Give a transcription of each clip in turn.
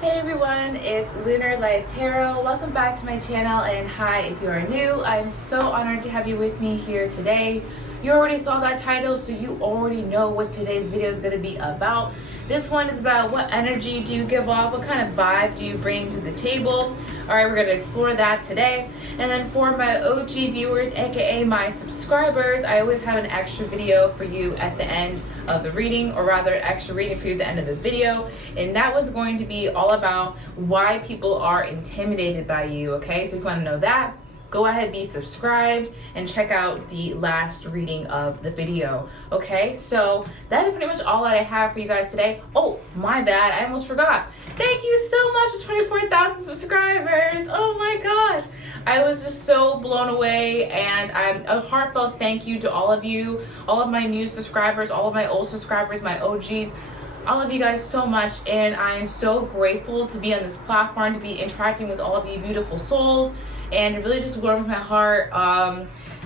Hey everyone, it's Lunar Light Tarot. Welcome back to my channel, and hi if you are new. I'm so honored to have you with me here today. You already saw that title, so you already know what today's video is going to be about. This one is about what energy do you give off, what kind of vibe do you bring to the table. Alright, we're going to explore that today. And then for my OG viewers, aka my subscribers, I always have an extra video for you at the end of the reading, or rather an extra reading for you at the end of the video. And that was going to be all about why people are intimidated by you, okay? So if you want to know that, go ahead, be subscribed, and check out the last reading of the video, okay? So that is pretty much all that I have for you guys today. Oh, my bad, I almost forgot. Thank you so much for 24,000 subscribers. Oh my gosh. I was just so blown away, and I'm a heartfelt thank you to all of you, all of my new subscribers, all of my old subscribers, my OGs. I love you guys so much, and I am so grateful to be on this platform, to be interacting with all of you beautiful souls. And it really just warmed my heart.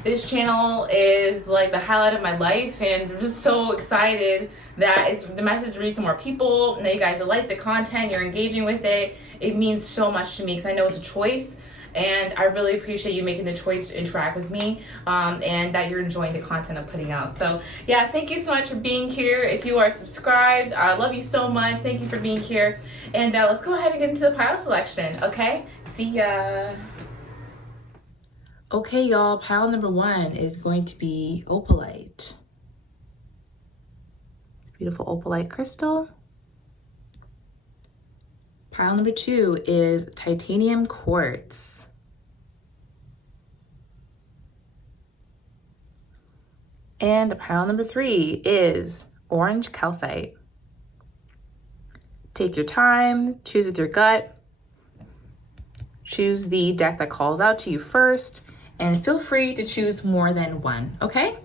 This channel is like the highlight of my life, and I'm just so excited that the message reaches more people, and that you guys like the content, you're engaging with it. It means so much to me because I know it's a choice, and I really appreciate you making the choice to interact with me, and that you're enjoying the content I'm putting out. So yeah, thank you so much for being here. If you are subscribed, I love you so much. Thank you for being here. And let's go ahead and get into the pile selection, okay? See ya. Okay, y'all, pile number one is going to be Opalite. Beautiful Opalite crystal. Pile number two is Titanium Quartz. And pile number three is Orange Calcite. Take your time, choose with your gut. Choose the deck that calls out to you first, and feel free to choose more than one, okay? All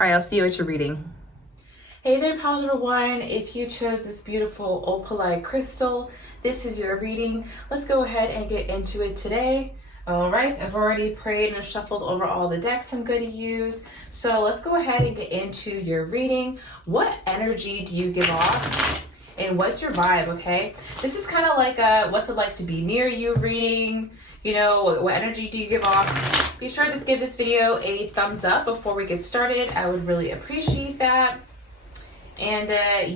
right, I'll see you at your reading. Hey there, pile number one. If you chose this beautiful Opalite crystal, this is your reading. Let's go ahead and get into it today. All right, I've already prayed and shuffled over all the decks I'm going to use. So let's go ahead and get into your reading. What energy do you give off? And what's your vibe, okay? This is kind of like a what's it like to be near you reading. You know, what energy do you give off? Be sure to give this video a thumbs up before we get started. I would really appreciate that. And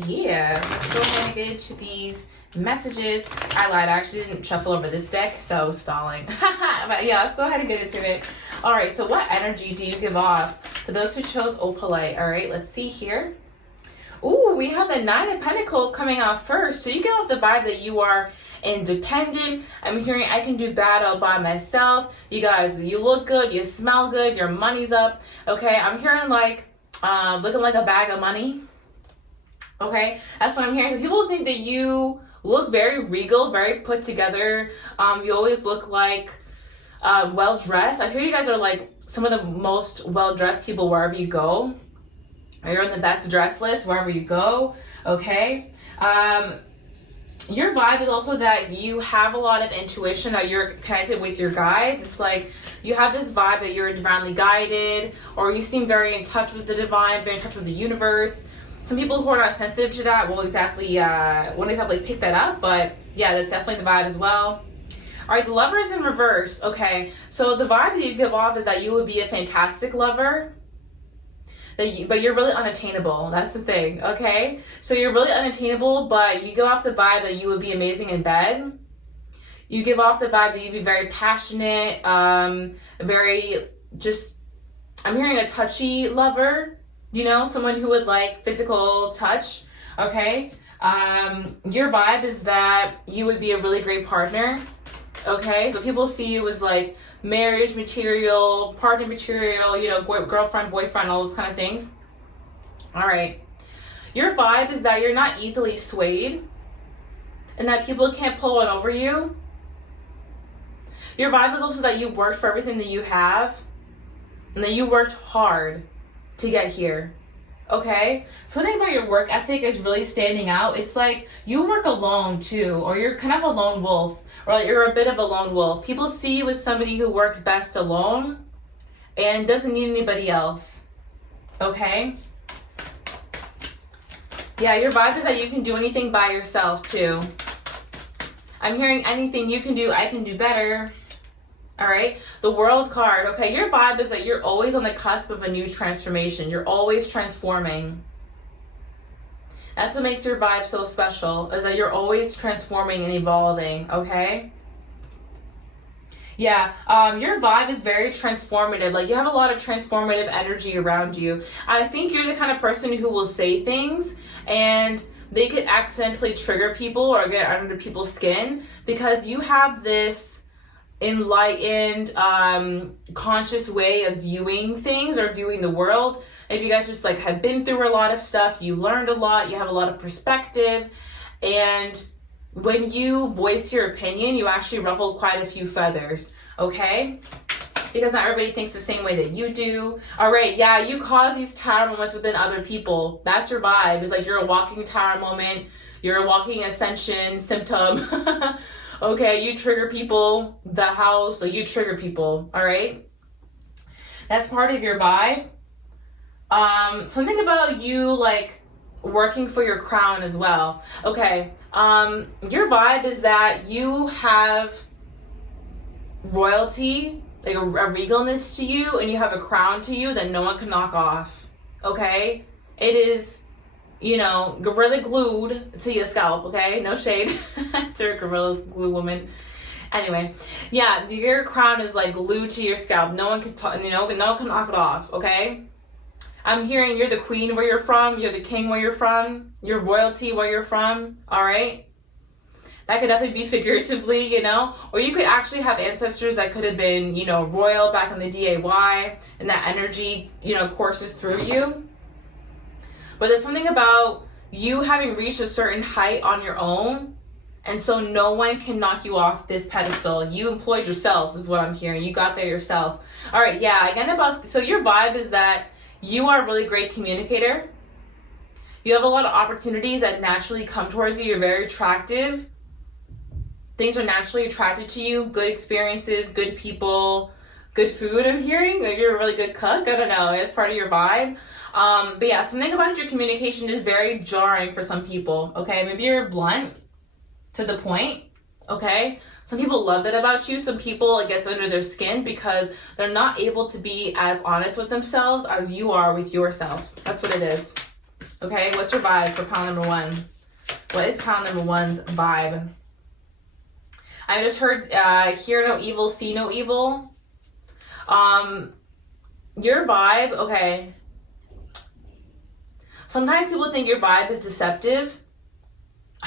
yeah, let's go ahead and get into these messages. I lied, I actually didn't shuffle over this deck, so I was stalling. But yeah, let's go ahead and get into it. All right, so what energy do you give off for those who chose Opalite? All right, let's see here. Ooh, we have the Nine of Pentacles coming out first. So you get off the vibe that you are independent. I'm hearing I can do battle by myself. You guys, you look good, you smell good, your money's up. Okay, I'm hearing like looking like a bag of money. Okay, that's what I'm hearing. So people think that you look very regal, very put together. You always look like well dressed. I hear you guys are like some of the most well dressed people wherever you go. You're on the best dress list wherever you go, okay? Your vibe is also that you have a lot of intuition, that you're connected with your guides. It's like you have this vibe that you're divinely guided, or you seem very in touch with the divine, very in touch with the universe. Some people who are not sensitive to that won't exactly pick that up, but yeah, that's definitely the vibe as well. All right, the lover is in reverse, okay? So the vibe that you give off is that you would be a fantastic lover, but you're really unattainable. That's the thing, okay? So you're really unattainable, but you give off the vibe that you would be amazing in bed. You give off the vibe that you'd be very passionate, very just, I'm hearing a touchy lover, you know, someone who would like physical touch, okay? Your vibe is that you would be a really great partner, okay? So people see you as like marriage material, partner material, you know, girlfriend, boyfriend, all those kind of things. All right. Your vibe is that you're not easily swayed, and that people can't pull one over you. Your vibe is also that you worked for everything that you have, and that you worked hard to get here. Okay, something about your work ethic is really standing out. It's like you work alone too, or you're kind of a lone wolf, or you're a bit of a lone wolf. People see you as somebody who works best alone and doesn't need anybody else. Okay, yeah, your vibe is that you can do anything by yourself too. I'm hearing anything you can do, I can do better. All right, the World card. Okay, your vibe is that you're always on the cusp of a new transformation. You're always transforming. That's what makes your vibe so special, is that you're always transforming and evolving, okay? Yeah, your vibe is very transformative. Like, you have a lot of transformative energy around you. I think you're the kind of person who will say things and they could accidentally trigger people or get under people's skin because you have this enlightened, conscious way of viewing things or viewing the world. Maybe you guys just like have been through a lot of stuff, you learned a lot, you have a lot of perspective, and when you voice your opinion, you actually ruffle quite a few feathers, okay? Because not everybody thinks the same way that you do. All right, yeah, you cause these tower moments within other people. That's your vibe. It's like you're a walking tower moment, you're a walking ascension symptom. Okay, you trigger people, the house, like you trigger people, all right? That's part of your vibe. Something about you like working for your crown as well. Okay, your vibe is that you have royalty, like a regalness to you, and you have a crown to you that no one can knock off, okay? It is, you know, gorilla glued to your scalp, okay? No shade to a gorilla glue woman. Anyway, yeah, your crown is like glued to your scalp. No one can no one can knock it off, okay? I'm hearing you're the queen where you're from, you're the king where you're from, you're royalty where you're from, all right? That could definitely be figuratively, you know? Or you could actually have ancestors that could have been, you know, royal back in the DAY, and that energy, you know, courses through you. But there's something about you having reached a certain height on your own, and so no one can knock you off this pedestal. You employed yourself is what I'm hearing. You got there yourself. All right, yeah, again so your vibe is that you are a really great communicator. You have a lot of opportunities that naturally come towards you. You're very attractive. Things are naturally attracted to you. Good experiences, good people, good food, I'm hearing. Like you're a really good cook. I don't know. It's part of your vibe. But yeah, something about your communication is very jarring for some people, okay? Maybe you're blunt to the point, okay? Some people love that about you. Some people, it gets under their skin because they're not able to be as honest with themselves as you are with yourself. That's what it is, okay? What's your vibe for pound number one? What is pound number one's vibe? I just heard, hear no evil, see no evil. Your vibe, okay. Sometimes people think your vibe is deceptive.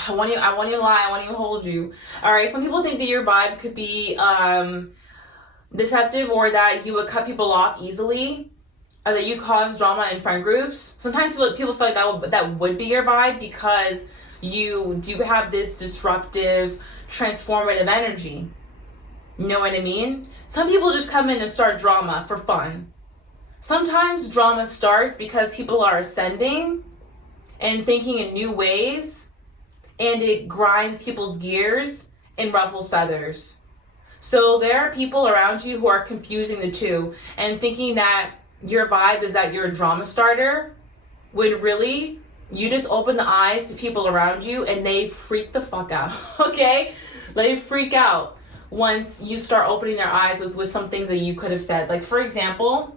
I want you to lie, I want you to hold you. All right, some people think that your vibe could be deceptive, or that you would cut people off easily, or that you cause drama in friend groups. Sometimes people feel like that would be your vibe because you do have this disruptive, transformative energy. You know what I mean? Some people just come in and start drama for fun. Sometimes drama starts because people are ascending and thinking in new ways, and it grinds people's gears and ruffles feathers. So there are people around you who are confusing the two and thinking that your vibe is that you're a drama starter, when really you just open the eyes to people around you and they freak the fuck out, okay? They freak out once you start opening their eyes with some things that you could have said. Like, for example,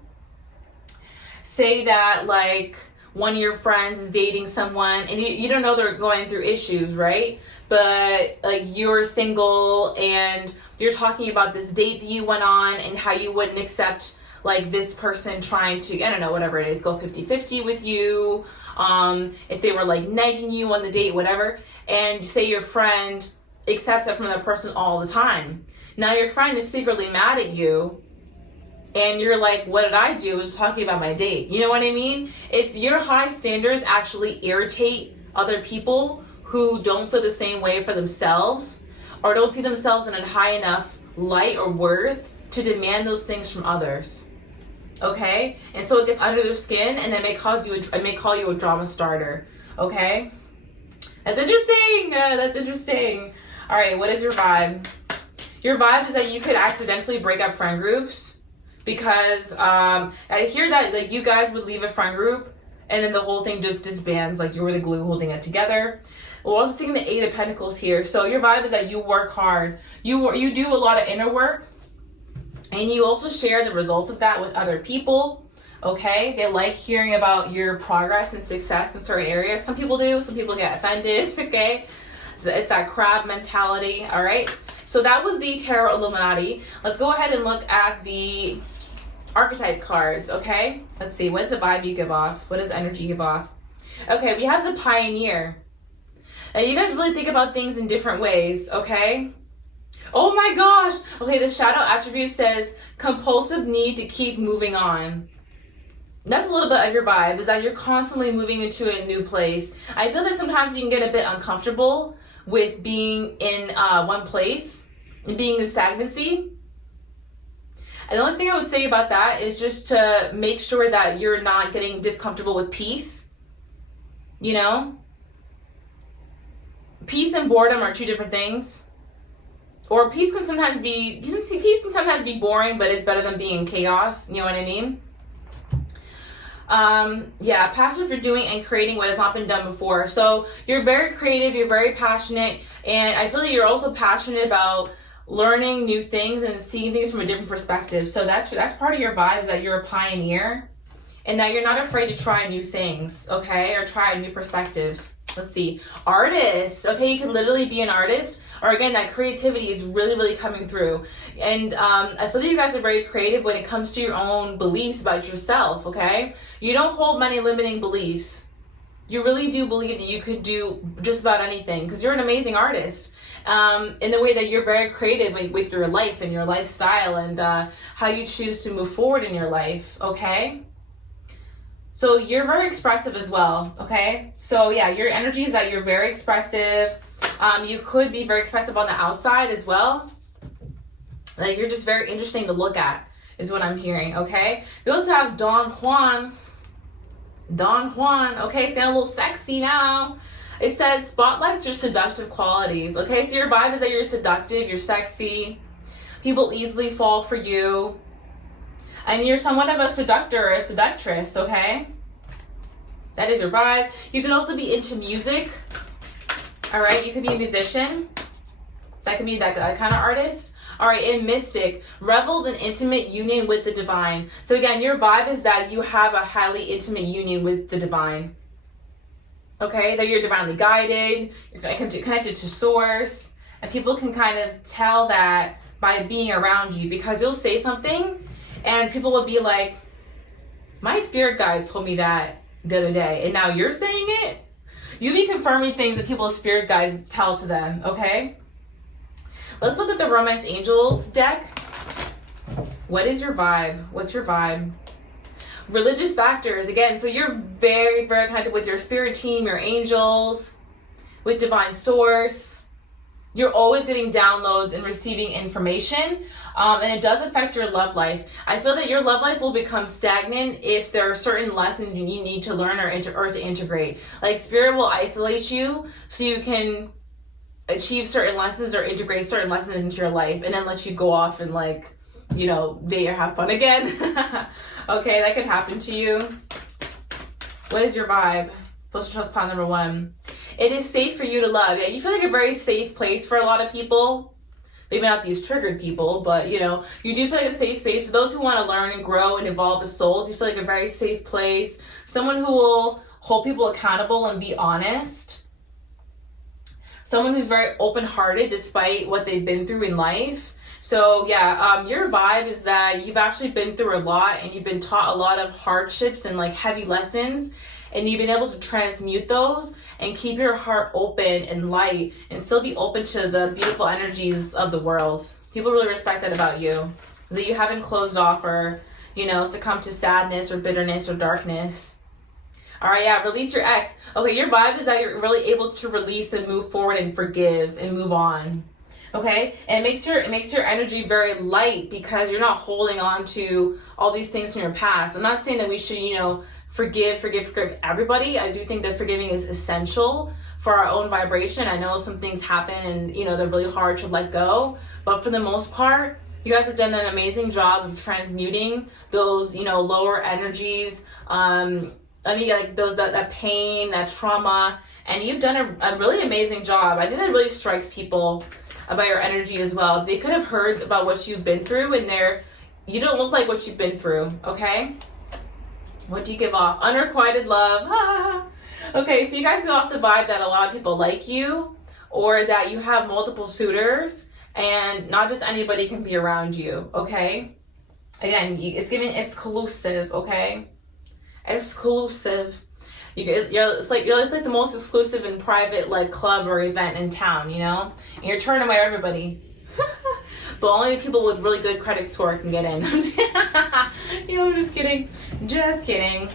say that like one of your friends is dating someone and you don't know they're going through issues, right? But like you're single and you're talking about this date that you went on and how you wouldn't accept like this person trying to, I don't know, whatever it is, go 50-50 with you. If they were like nagging you on the date, whatever, and say your friend accepts that from that person all the time. Now your friend is secretly mad at you and you're like, what did I do? I was just talking about my date. You know what I mean? It's your high standards actually irritate other people who don't feel the same way for themselves or don't see themselves in a high enough light or worth to demand those things from others. Okay? And so it gets under their skin and it may call you a drama starter. Okay? That's interesting. That's interesting. All right, what is your vibe? Your vibe is that you could accidentally break up friend groups because I hear that like you guys would leave a friend group and then the whole thing just disbands, like you were the glue holding it together. We're also seeing the Eight of Pentacles here. So your vibe is that you work hard. You do a lot of inner work, and you also share the results of that with other people. Okay, they like hearing about your progress and success in certain areas. Some people do, some people get offended. Okay, so it's that crab mentality. All right, so that was the Tarot Illuminati. Let's go ahead and look at the archetype cards. Okay, let's see, what does the vibe you give off? What does energy give off? Okay, we have the Pioneer. And you guys really think about things in different ways. Okay, oh my gosh. Okay, the shadow attribute says compulsive need to keep moving on. That's a little bit of your vibe, is that you're constantly moving into a new place. I feel that sometimes you can get a bit uncomfortable with being in one place and being in stagnancy. And the only thing I would say about that is just to make sure that you're not getting discomfortable with peace. You know? Peace and boredom are two different things. Or peace can sometimes be boring, but it's better than being in chaos. You know what I mean? Yeah, passion for doing and creating what has not been done before. So you're very creative, you're very passionate, and I feel like you're also passionate about learning new things and seeing things from a different perspective. So that's part of your vibe, that you're a pioneer and that you're not afraid to try new things, okay, or try new perspectives. Let's see, artist. Okay, you can literally be an artist, or again, that creativity is really, really coming through. And I feel that you guys are very creative when it comes to your own beliefs about yourself, okay? You don't hold many limiting beliefs. You really do believe that you could do just about anything, because you're an amazing artist. In the way that you're very creative with your life and your lifestyle and how you choose to move forward in your life, okay? So you're very expressive as well, okay? So yeah, your energy is that you're very expressive. You could be very expressive on the outside as well. Like, you're just very interesting to look at, is what I'm hearing, okay? We also have Don Juan. Don Juan, okay, it's getting a little sexy now. It says spotlights your seductive qualities, okay? So your vibe is that you're seductive, you're sexy. People easily fall for you. And you're somewhat of a seductor or a seductress, okay? That is your vibe. You can also be into music, all right? You could be a musician. That could be that kind of artist. All right, and mystic, revels in intimate union with the divine. So again, your vibe is that you have a highly intimate union with the divine, okay? That you're divinely guided, you're connected to source, and people can kind of tell that by being around you, because you'll say something and people will be like, my spirit guide told me that the other day, and now you're saying it? You be confirming things that people's spirit guides tell to them, okay? Let's look at the Romance Angels deck. What is your vibe? What's your vibe? Religious factors, again, so you're very, very connected with your spirit team, your angels, with divine source. You're always getting downloads and receiving information, and it does affect your love life. I feel that your love life will become stagnant if there are certain lessons you need to learn or to integrate. Like, spirit will isolate you so you can achieve certain lessons or integrate certain lessons into your life, and then let you go off and, like, you know, date or have fun again. Okay, that could happen to you. What is your vibe? Supposed to trust pile number 1. It is safe for you to love. Yeah, you feel like a very safe place for a lot of people. Maybe not these triggered people, but you know, you do feel like a safe space for those who want to learn and grow and evolve as souls. You feel like a very safe place. Someone who will hold people accountable and be honest. Someone who's very open-hearted despite what they've been through in life. So yeah, your vibe is that you've actually been through a lot and you've been taught a lot of hardships and like heavy lessons, and you've been able to transmute those and keep your heart open and light and still be open to the beautiful energies of the world. People really respect that about you, that you haven't closed off or, you know, succumbed to sadness or bitterness or darkness. All right, yeah, release your ex. Okay, your vibe is that you're really able to release and move forward and forgive and move on. Okay, and it makes your energy very light because you're not holding on to all these things from your past. I'm not saying that we should, you know, forgive everybody. I do think that forgiving is essential for our own vibration. I know some things happen and, you know, they're really hard to let go, but for the most part, you guys have done an amazing job of transmuting those, you know, lower energies, any like that pain, that trauma, and you've done a really amazing job. I think that really strikes people about your energy as well. They could have heard about what you've been through, and you don't look like what you've been through, okay? What do you give off? Unrequited love. Okay, so you guys go off the vibe that a lot of people like you, or that you have multiple suitors, and not just anybody can be around you, okay? Again, it's giving exclusive, okay? Exclusive. It's like the most exclusive and private like club or event in town, you know? And you're turning away everybody. But only people with really good credit score can get in. You know, I'm just kidding. Just kidding.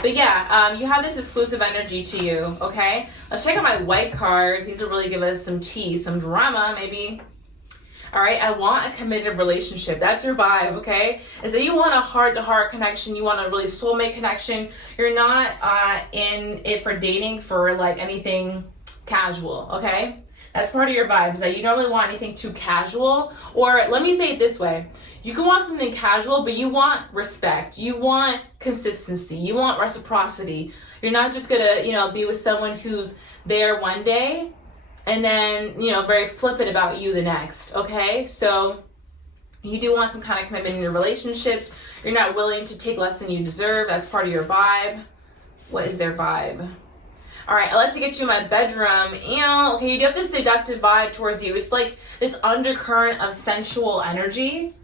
But yeah, you have this exclusive energy to you, okay? Let's check out my white cards. These will really give us some tea, some drama, maybe. All right, I want a committed relationship. That's your vibe, okay? Is that you want a heart-to-heart connection. You want a really soulmate connection. You're not in it for dating for like anything casual, okay? That's part of your vibe, is that you don't really want anything too casual. Or let me say it this way. You can want something casual, but you want respect. You want consistency. You want reciprocity. You're not just gonna, you know, be with someone who's there one day and then, you know, very flippant about you the next, okay? So you do want some kind of commitment in your relationships. You're not willing to take less than you deserve. That's part of your vibe. What is their vibe? All right, I like to get you in my bedroom. And okay, you do have this seductive vibe towards you. It's like this undercurrent of sensual energy.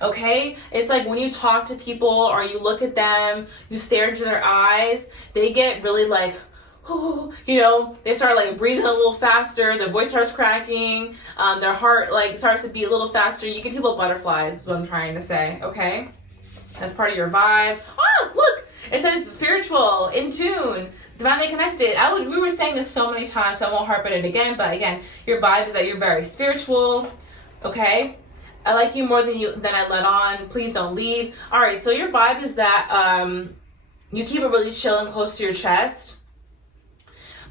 Okay, it's like when you talk to people or you look at them, you stare into their eyes, they get really like, oh, you know, they start like breathing a little faster, their voice starts cracking, their heart like starts to beat a little faster. You give people butterflies, is what I'm trying to say, okay? That's part of your vibe. Oh, look, it says spiritual, in tune, divinely connected. We were saying this so many times, so I won't harp on it again, but again, your vibe is that you're very spiritual, okay? I like you more than I let on. Please don't leave. All right, so your vibe is that you keep it really chill and close to your chest.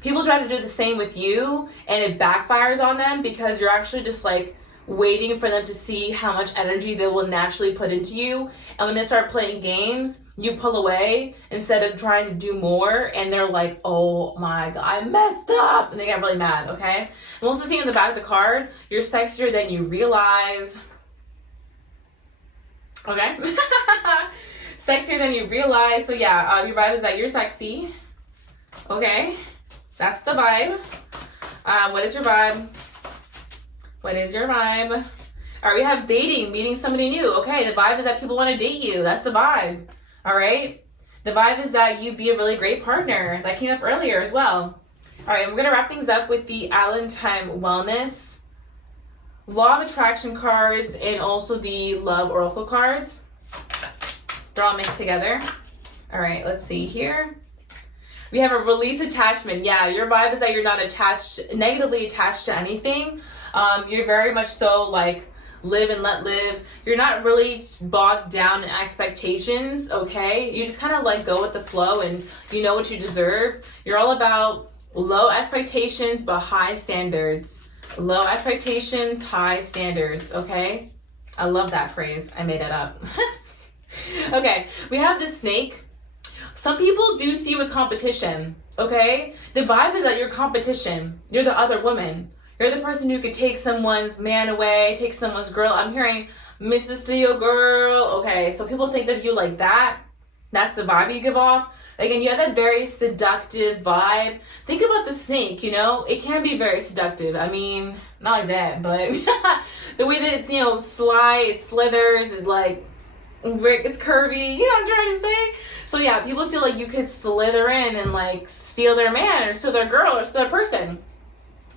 People try to do the same with you, and it backfires on them because you're actually just like waiting for them to see how much energy they will naturally put into you. And when they start playing games, you pull away instead of trying to do more, and they're like, oh my God, I messed up. And they get really mad, okay? I'm also seeing in the back of the card, you're sexier than you realize. Okay? Sexier than you realize. So yeah, your vibe is that you're sexy. Okay? That's the vibe. What is your vibe? What is your vibe? All right, we have dating, meeting somebody new. Okay, the vibe is that people want to date you. That's the vibe. All right? The vibe is that you be a really great partner. That came up earlier as well. All right, we're going to wrap things up with the Allentown Wellness Law of Attraction cards and also the Love Oracle cards. They're all mixed together. All right, let's see here. We have a release attachment. Yeah, your vibe is that you're not negatively attached to anything. You're very much so like live and let live. You're not really bogged down in expectations, okay? You just kind of like go with the flow and you know what you deserve. You're all about low expectations but high standards. Low expectations, high standards, okay? I love that phrase. I made it up. Okay, we have this snake. Some people do see you as competition, okay? The vibe is that you're competition. You're the other woman. You're the person who could take someone's man away, take someone's girl. I'm hearing Mrs. Steel girl. Okay, so people think of you like that. That's the vibe you give off. Again, you have that very seductive vibe. Think about the snake, you know? It can be very seductive. I mean, not like that, but the way that it's, you know, sly, it slithers, it like, it's curvy. You know what I'm trying to say? So yeah, people feel like you could slither in and like steal their man or steal their girl or steal their person.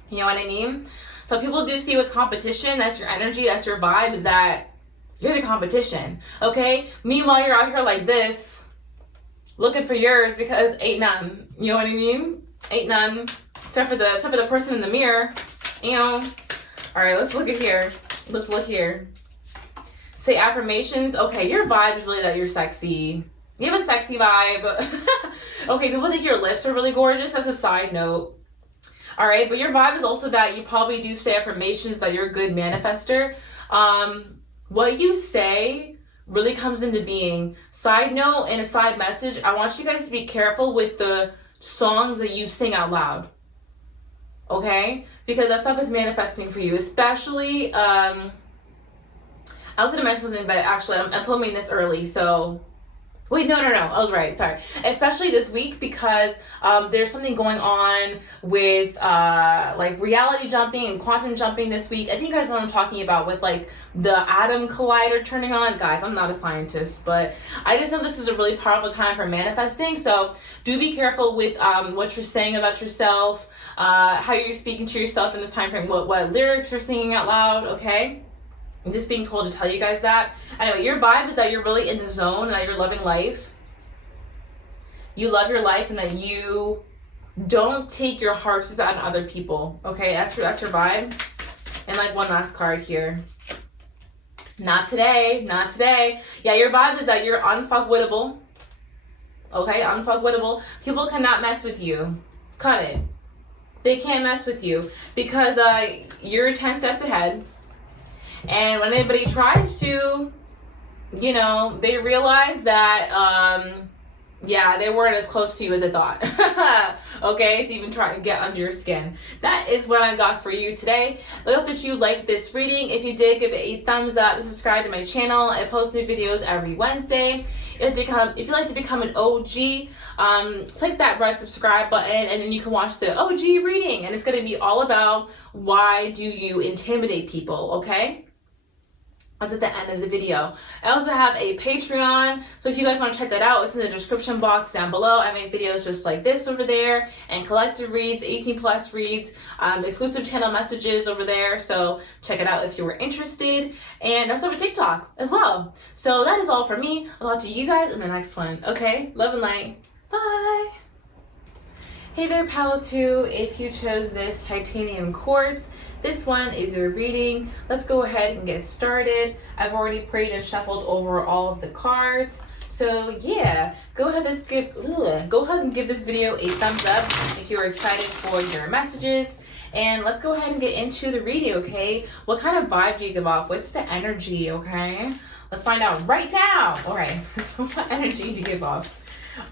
You know what I mean? So people do see you as competition. That's your energy. That's your vibe, is that you're the competition, okay? Meanwhile, you're out here like this, looking for yours because ain't none. You know what I mean? Ain't none. Except for the person in the mirror. You know? Alright, let's look at here. Let's look here. Say affirmations. Okay, your vibe is really that you're sexy. You have a sexy vibe. Okay, people think your lips are really gorgeous. That's a side note. Alright, but your vibe is also that you probably do say affirmations, that you're a good manifester. What you say really comes into being. Side note and a side message, I want you guys to be careful with the songs that you sing out loud. Okay? Because that stuff is manifesting for you. Especially, I was going to mention something, but actually I'm filming this early, so... Wait, no, I was right, sorry. Especially this week because there's something going on with like reality jumping and quantum jumping this week. I think you guys know what I'm talking about with like the atom collider turning on. Guys, I'm not a scientist, but I just know this is a really powerful time for manifesting. So do be careful with what you're saying about yourself, how you're speaking to yourself in this time frame, what lyrics you're singing out loud, okay? I'm just being told to tell you guys that. Anyway, your vibe is that you're really in the zone and that you're loving life. You love your life and that you don't take your hearts out on other people. Okay, that's your vibe. And like one last card here. Not today. Yeah, your vibe is that you're unfuckwittable. Okay, unfuckwittable. People cannot mess with you. Cut it. They can't mess with you because you're 10 steps ahead. And when anybody tries to, you know, they realize that, yeah, they weren't as close to you as I thought. Okay, to even try to get under your skin. That is what I got for you today. I hope that you liked this reading. If you did, give it a thumbs up. Subscribe to my channel. I post new videos every Wednesday. If you'd like to become an OG, click that red subscribe button and then you can watch the OG reading. And it's going to be all about why do you intimidate people, okay? That's at the end of the video. I also have a Patreon, so if you guys want to check that out, it's in the description box down below. I make videos just like this over there, and collective reads, 18 plus reads, exclusive channel messages over there, so check it out if you were interested. And I also have a TikTok as well. So that is all for me. I'll talk to you guys in the next one. Okay, love and light. Bye. Hey there, Palette2. If you chose this titanium quartz, this one is your reading. Let's go ahead and get started. I've already prayed and shuffled over all of the cards. So yeah, go ahead and give this video a thumbs up if you're excited for your messages. And let's go ahead and get into the reading, okay? What kind of vibe do you give off? What's the energy, okay? Let's find out right now. All right, what energy do you give off?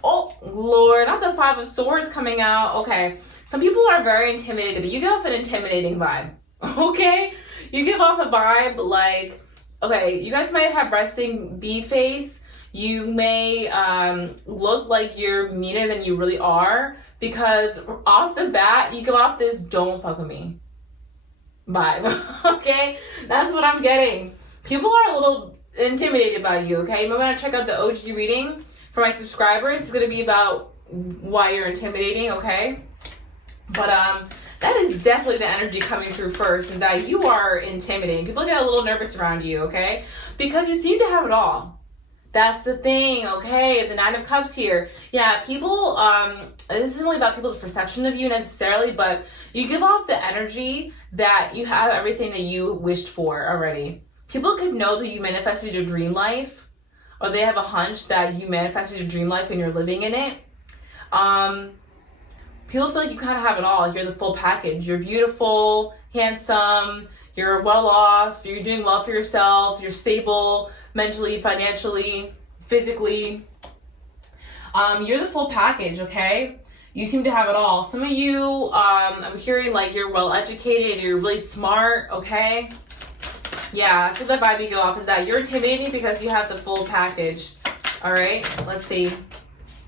Oh, Lord, not the Five of Swords coming out. Okay, some people are very intimidated, but you give off an intimidating vibe, okay? You give off a vibe like, okay, you guys might have resting bee face. You may look like you're meaner than you really are because off the bat, you give off this don't fuck with me vibe, okay? That's what I'm getting. People are a little intimidated by you, okay? You might want to check out the OG reading. For my subscribers, it's going to be about why you're intimidating, okay? But that is definitely the energy coming through first, is that you are intimidating. People get a little nervous around you, okay? Because you seem to have it all. That's the thing, okay? The Nine of Cups here. Yeah, people, this isn't really about people's perception of you necessarily, but you give off the energy that you have everything that you wished for already. People could know that you manifested your dream life, or they have a hunch that you manifested your dream life when you're living in it. People feel like you kind of have it all. You're the full package. You're beautiful, handsome, you're well off, you're doing well for yourself, you're stable mentally, financially, physically. You're the full package, okay? You seem to have it all. Some of you, I'm hearing like you're well educated, you're really smart, okay? Yeah, I feel the vibe you go off is that you're intimidating because you have the full package. All right, let's see.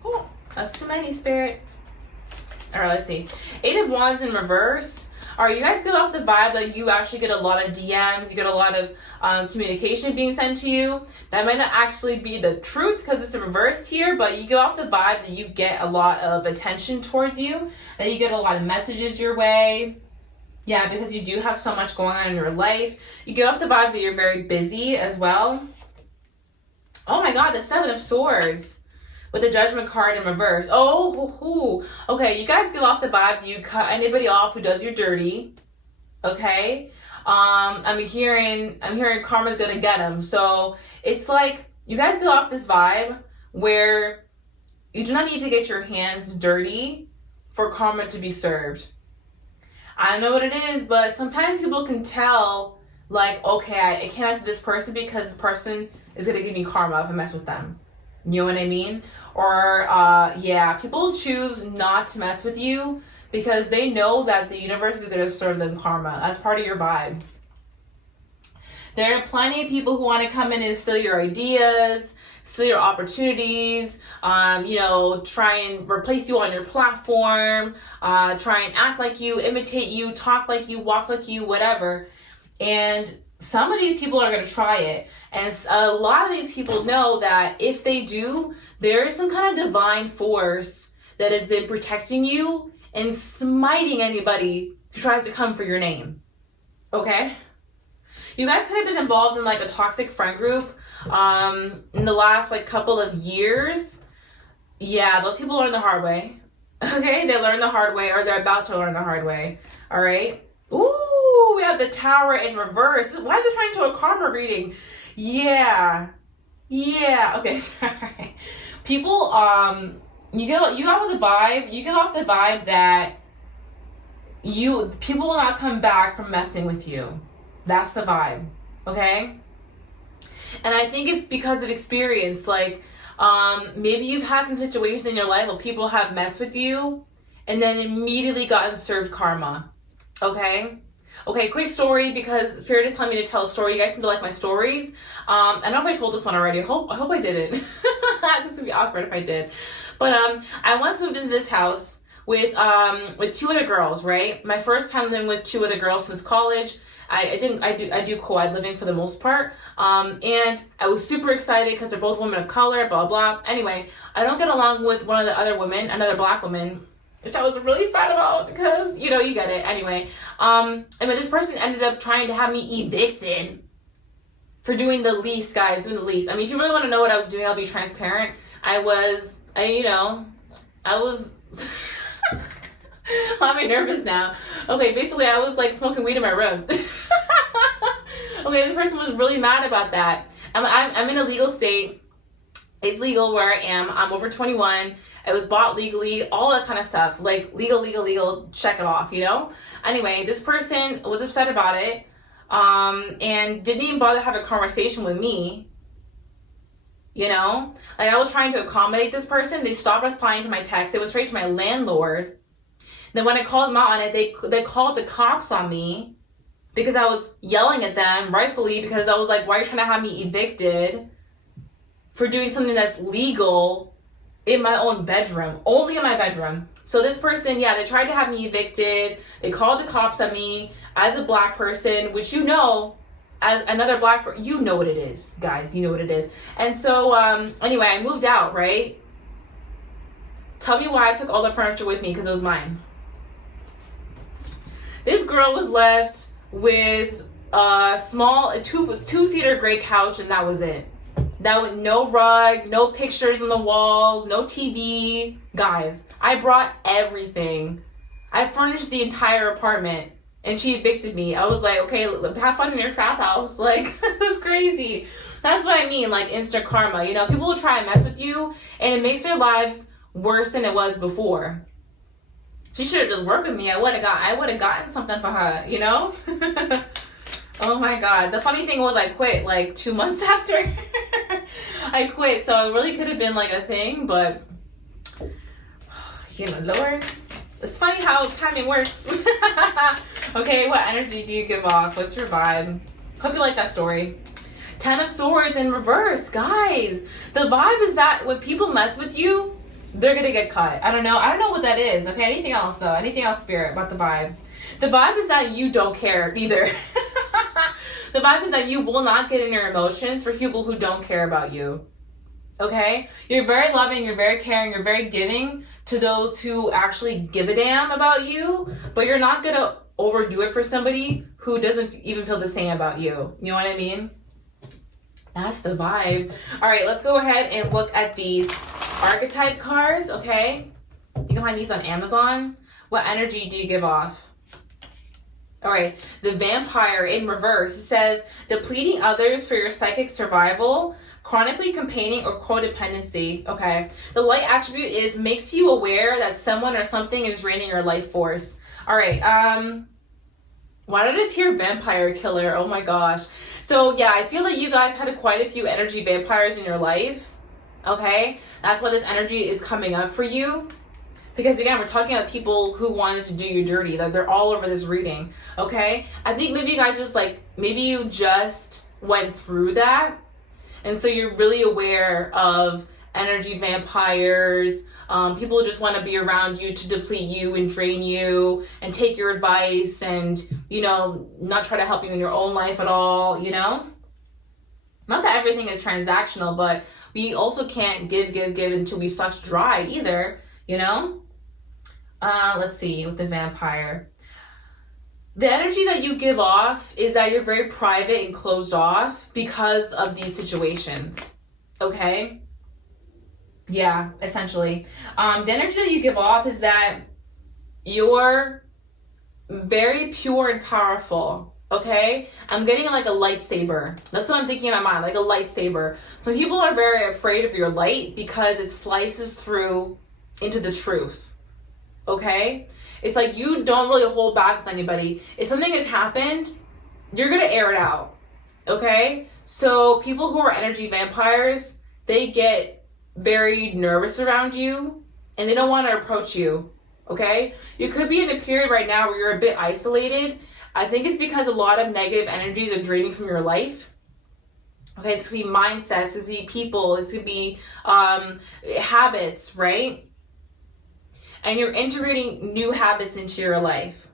Oh, that's too many, Spirit. All right, let's see. Eight of Wands in reverse. All right, you guys get off the vibe like you actually get a lot of DMs. You get a lot of communication being sent to you. That might not actually be the truth because it's reversed here, but you get off the vibe that you get a lot of attention towards you, that you get a lot of messages your way. Yeah, because you do have so much going on in your life. You get off the vibe that you're very busy as well. Oh my God, the Seven of Swords with the Judgment card in reverse. Oh, okay. You guys give off the vibe that you cut anybody off who does you dirty. Okay. I'm hearing karma's gonna get them. So it's like you guys get off this vibe where you do not need to get your hands dirty for karma to be served. I don't know what it is, but sometimes people can tell like, okay, I can't mess with this person because this person is going to give me karma if I mess with them. You know what I mean? Or, yeah, people choose not to mess with you because they know that the universe is going to serve them karma. That's part of your vibe. There are plenty of people who want to come in and steal your ideas, steal your opportunities, try and replace you on your platform, try and act like you, imitate you, talk like you, walk like you, whatever. And some of these people are going to try it. And a lot of these people know that if they do, there is some kind of divine force that has been protecting you and smiting anybody who tries to come for your name. Okay? You guys could have been involved in like a toxic friend group in the last like couple of years. Yeah, those people learn the hard way. Okay, they learn the hard way, or they're about to learn the hard way. All right. Ooh, we have the Tower in reverse. Why is this turning into a karma reading? Yeah. Okay, sorry. People, you get off the vibe. You get off the vibe that people will not come back from messing with you. That's the vibe, okay? And I think it's because of experience. Like, maybe you've had some situations in your life where people have messed with you and then immediately gotten served karma, okay? Okay, quick story, because Spirit is telling me to tell a story. You guys seem to like my stories. I don't know if I told this one already. I hope I didn't. This would be awkward if I did. But I once moved into this house with two other girls, right? My first time living with two other girls since college. I do co-ed living for the most part, and I was super excited because they're both women of color, blah blah. Anyway, I don't get along with one of the other women, another black woman, which I was really sad about because you get it. Anyway, and this person ended up trying to have me evicted for doing the least, guys, doing the least. I mean, if you really want to know what I was doing, I'll be transparent. I was. I'm nervous now. Okay, basically I was like smoking weed in my room. Okay, this person was really mad about that. I'm in a legal state. It's legal where I am. I'm over 21. It was bought legally, all that kind of stuff. Like legal, check it off, Anyway, this person was upset about it, and didn't even bother to have a conversation with me. Like I was trying to accommodate this person. They stopped replying to my text. They went straight to my landlord. Then when I called them out on it, they called the cops on me because I was yelling at them, rightfully, because I was like, why are you trying to have me evicted for doing something that's legal in my own bedroom, only in my bedroom? So this person, yeah, they tried to have me evicted. They called the cops on me as a black person, which as another black person, you know what it is, guys, you know what it is. And so anyway, I moved out, right? Tell me why I took all the furniture with me, because it was mine. This girl was left with a small two-seater gray couch, and that was it. That was no rug, no pictures on the walls, no TV. Guys, I brought everything. I furnished the entire apartment, and she evicted me. I was like, okay, have fun in your trap house. Like, it was crazy. That's what I mean, like instant karma. People will try and mess with you, and it makes their lives worse than it was before. She should have just worked with me. I would have gotten something for her, Oh my God. The funny thing was I quit like 2 months after I quit. So it really could have been like a thing, but Lord, it's funny how timing works. Okay, what energy do you give off? What's your vibe? Hope you like that story. 10 of Swords in reverse, guys. The vibe is that when people mess with you, they're gonna get cut. I don't know what that is. Okay, anything else though? Anything else, Spirit, about the vibe? The vibe is that you don't care either. The vibe is that you will not get in your emotions for people who don't care about you. Okay? You're very loving, you're very caring, you're very giving to those who actually give a damn about you, but you're not gonna overdo it for somebody who doesn't even feel the same about you. You know what I mean? That's the vibe. All right, let's go ahead and look at these archetype cards, okay? You can find these on Amazon. What energy do you give off? All right, the Vampire in reverse. It says, depleting others for your psychic survival, chronically complaining, or codependency. Okay, the light attribute is makes you aware that someone or something is draining your life force. All right, Why did I just hear vampire killer? Oh my gosh. So yeah, I feel like you guys had quite a few energy vampires in your life. Okay? That's why this energy is coming up for you. Because again, we're talking about people who wanted to do you dirty. That they're all over this reading. Okay? I think maybe you guys just like, maybe you just went through that. And so you're really aware of energy vampires, people who just want to be around you to deplete you and drain you and take your advice and, you know, not try to help you in your own life at all, you know? Not that everything is transactional, but we also can't give until we suck dry either, you know? Let's see, with the vampire. The energy that you give off is that you're very private and closed off because of these situations, okay? Yeah, essentially. The energy that you give off is that you're very pure and powerful, okay? I'm getting like a lightsaber. That's what I'm thinking in my mind, like a lightsaber. Some people are very afraid of your light because it slices through into the truth, okay? It's like you don't really hold back with anybody. If something has happened, you're going to air it out, okay? So people who are energy vampires, they get very nervous around you and they don't want to approach you, okay? You could be in a period right now where you're a bit isolated. I think it's because a lot of negative energies are draining from your life. Okay, this could be mindsets, this could be people, this could be habits, right? And you're integrating new habits into your life.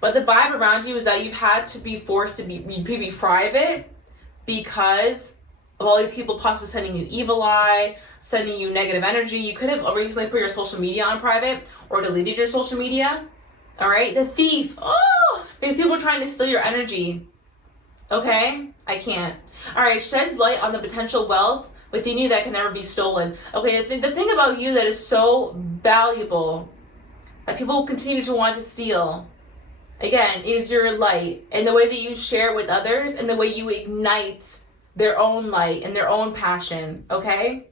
But the vibe around you is that you've had to be forced to be private because of all these people possibly sending you evil eye, sending you negative energy. You could have recently put your social media on private or deleted your social media. All right, the thief. Oh, because people are trying to steal your energy. Okay, I can't. All right, sheds light on the potential wealth within you that can never be stolen. Okay, the thing about you that is so valuable that people will continue to want to steal, again, is your light and the way that you share it with others and the way you ignite their own light and their own passion, okay?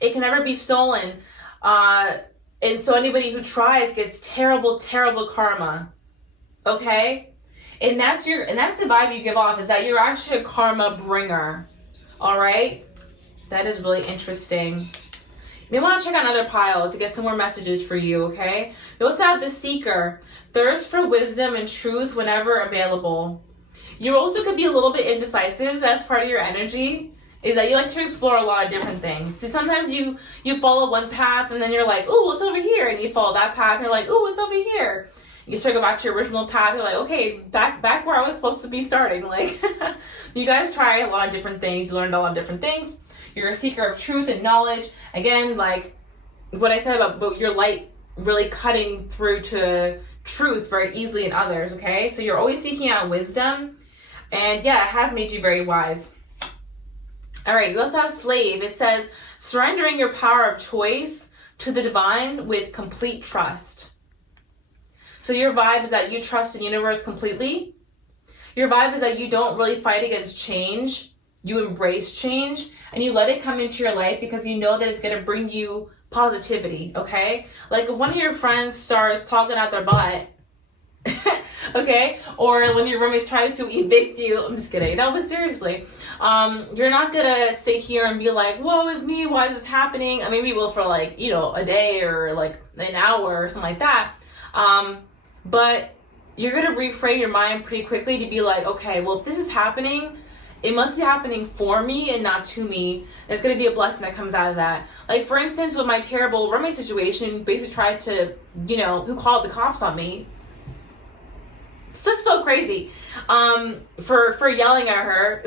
It can never be stolen. And so anybody who tries gets terrible, terrible karma, okay? And that's the vibe you give off, is that you're actually a karma bringer. All right, that is really interesting. You may want to check out another pile to get some more messages for you, okay? You also have the Seeker, thirst for wisdom and truth whenever available. You also could be a little bit indecisive. That's part of your energy, is that you like to explore a lot of different things. So sometimes you follow one path and then you're like, oh, what's over here? And you follow that path and you're like, oh, what's over here? You start to go back to your original path. You're like, okay, back where I was supposed to be starting. Like, you guys try a lot of different things. You learned a lot of different things. You're a seeker of truth and knowledge. Again, like what I said about your light really cutting through to truth very easily in others, okay? So you're always seeking out wisdom. And yeah, it has made you very wise. All right, you also have slave. It says, surrendering your power of choice to the divine with complete trust. So your vibe is that you trust the universe completely. Your vibe is that you don't really fight against change. You embrace change and you let it come into your life because you know that it's going to bring you positivity, okay? Like if one of your friends starts talking out their butt, okay? Or when your roommate tries to evict you, I'm just kidding. No, but seriously, you're not going to sit here and be like, woe is me, why is this happening? I mean, we will for like, you know, a day or like an hour or something like that. But you're going to reframe your mind pretty quickly to be like, okay, well, if this is happening, it must be happening for me and not to me. There's going to be a blessing that comes out of that. Like, for instance, with my terrible roommate situation, basically tried to, you know, who called the cops on me. It's just so crazy. For yelling at her,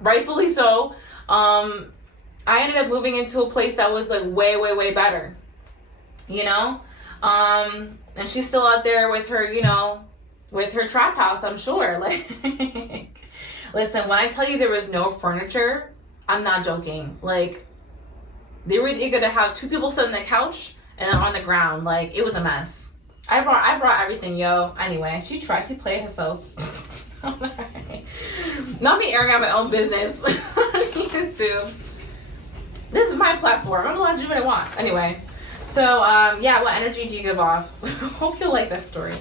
rightfully so. I ended up moving into a place that was like way, way, way better, you know? And she's still out there with her, you know, with her trap house, I'm sure. Like, listen, when I tell you there was no furniture, I'm not joking. Like, they were going to have two people sitting on the couch and then on the ground. Like, it was a mess. I brought everything, yo. Anyway, she played herself. Not me airing out my own business on YouTube. This is my platform. I'm allowed to do what I want. Anyway. So, yeah, what energy do you give off? Hope you like that story.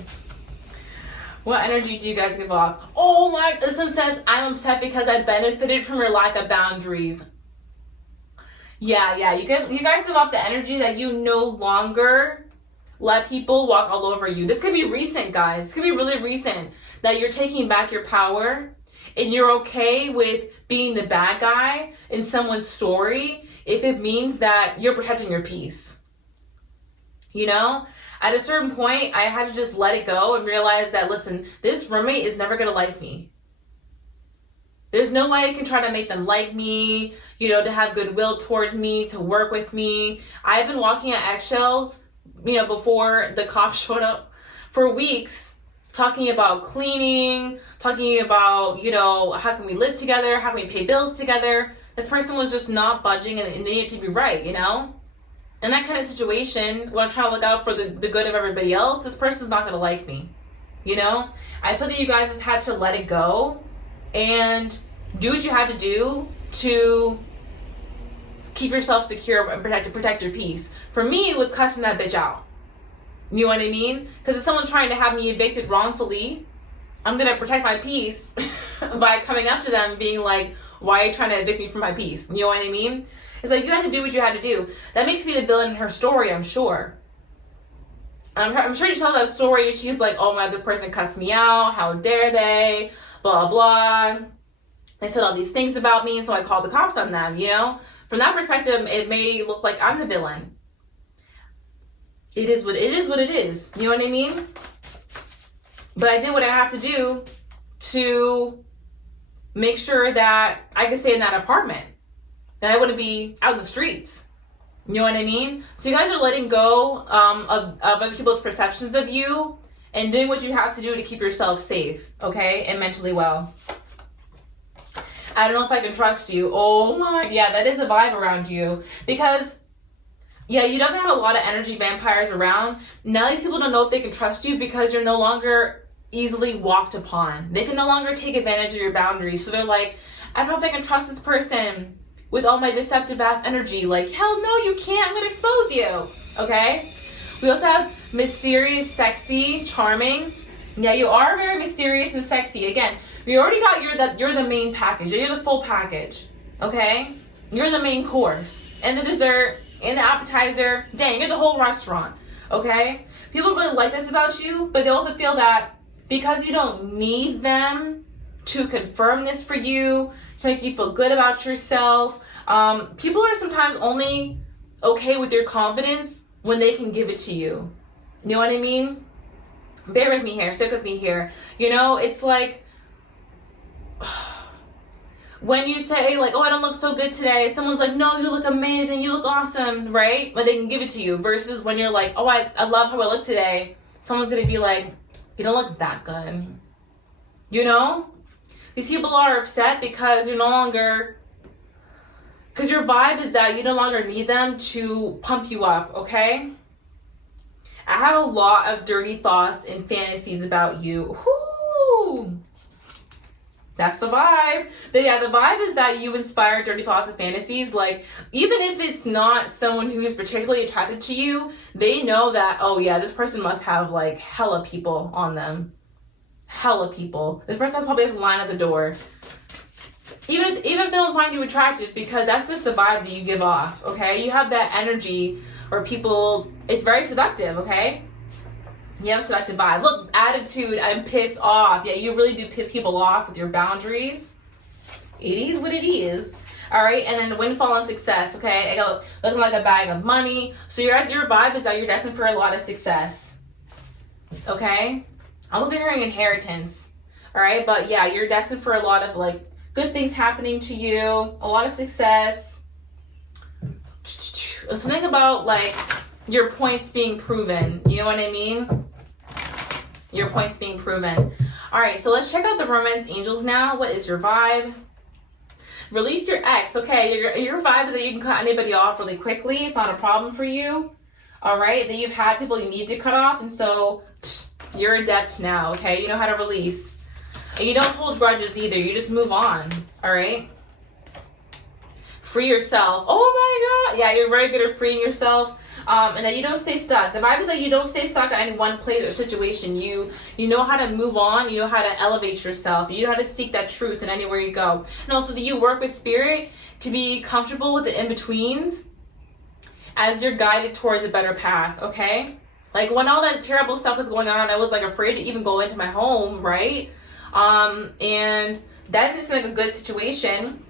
What energy do you guys give off? Oh my, this one says, I'm upset because I benefited from your lack of boundaries. Yeah, you guys give off the energy that you no longer let people walk all over you. This could be recent, guys. This could be really recent, that you're taking back your power and you're okay with being the bad guy in someone's story if it means that you're protecting your peace. You know, at a certain point, I had to just let it go and realize that, listen, this roommate is never going to like me. There's no way I can try to make them like me, you know, to have goodwill towards me, to work with me. I've been walking on eggshells, you know, before the cops showed up for weeks, talking about cleaning, talking about, you know, how can we live together? How can we pay bills together? This person was just not budging and they needed to be right, you know? In that kind of situation, when I'm trying to look out for the good of everybody else, this person's not going to like me, you know? I feel that you guys just had to let it go and do what you had to do to keep yourself secure and protect your peace. For me, it was cussing that bitch out. You know what I mean? Because if someone's trying to have me evicted wrongfully, I'm going to protect my peace by coming up to them and being like, why are you trying to evict me from my peace? You know what I mean? It's like, you had to do what you had to do. That makes me the villain in her story, I'm sure. I'm sure she tells that story. She's like, oh my, this person cussed me out. How dare they? Blah, blah. They said all these things about me, so I called the cops on them, you know? From that perspective, it may look like I'm the villain. It is what it is. You know what I mean? But I did what I had to do to make sure that I could stay in that apartment, that I wouldn't be out in the streets. You know what I mean? So you guys are letting go of other people's perceptions of you and doing what you have to do to keep yourself safe, okay? And mentally well. I don't know if I can trust you. Oh my, yeah, that is a vibe around you. Because, yeah, you definitely had a lot of energy vampires around. Now these people don't know if they can trust you because you're no longer easily walked upon. They can no longer take advantage of your boundaries. So they're like, I don't know if I can trust this person with all my deceptive ass energy. Like, hell no, you can't. I'm going to expose you. Okay? We also have mysterious, sexy, charming. Yeah, you are very mysterious and sexy. Again, we already got you're the main package. You're the full package. Okay? You're the main course. And the dessert, and the appetizer. Dang, you're the whole restaurant. Okay? People really like this about you, but they also feel that because you don't need them to confirm this for you, to make you feel good about yourself, people are sometimes only okay with your confidence when they can give it to you. You know what I mean? Bear with me here, stick with me here. You know, it's like when you say like, oh, I don't look so good today, someone's like, no, you look amazing, you look awesome, right? But they can give it to you, versus when you're like, oh, I love how I look today, someone's gonna be like, you don't look that good. You know? These people are upset because you're no longer, because your vibe is that you no longer need them to pump you up, okay? I have a lot of dirty thoughts and fantasies about you. Whoo! That's the vibe. The vibe is that you inspire dirty thoughts and fantasies. Like, even if it's not someone who's particularly attracted to you, they know that, oh yeah, this person must have like hella people on them. Hella people. This person probably has a line at the door. Even if they don't find you attractive, because that's just the vibe that you give off, okay? You have that energy where people, it's very seductive, okay? You have a seductive vibe. Look, attitude, I'm pissed off. Yeah, you really do piss people off with your boundaries. It is what it is. All right, and then the windfall and success, okay? I got looking like a bag of money. So your vibe is that you're destined for a lot of success, okay? I wasn't hearing inheritance, all right? But yeah, you're destined for a lot of like good things happening to you, a lot of success. So think about like your points being proven. You know what I mean? Your points being proven. All right, so let's check out the romance angels now. What is your vibe? Release your ex. Okay, your vibe is that you can cut anybody off really quickly. It's not a problem for you. All right, that you've had people you need to cut off, and so you're adept now, okay? You know how to release. And you don't hold grudges either. You just move on, all right? Free yourself. Oh my God. Yeah, you're very good at freeing yourself. And that you don't stay stuck. The vibe is that you don't stay stuck at any one place or situation. You know how to move on. You know how to elevate yourself. You know how to seek that truth in anywhere you go. And also that you work with spirit to be comfortable with the in-betweens as you're guided towards a better path, okay? Like when all that terrible stuff was going on, I was like afraid to even go into my home, right? And that isn't like a good situation.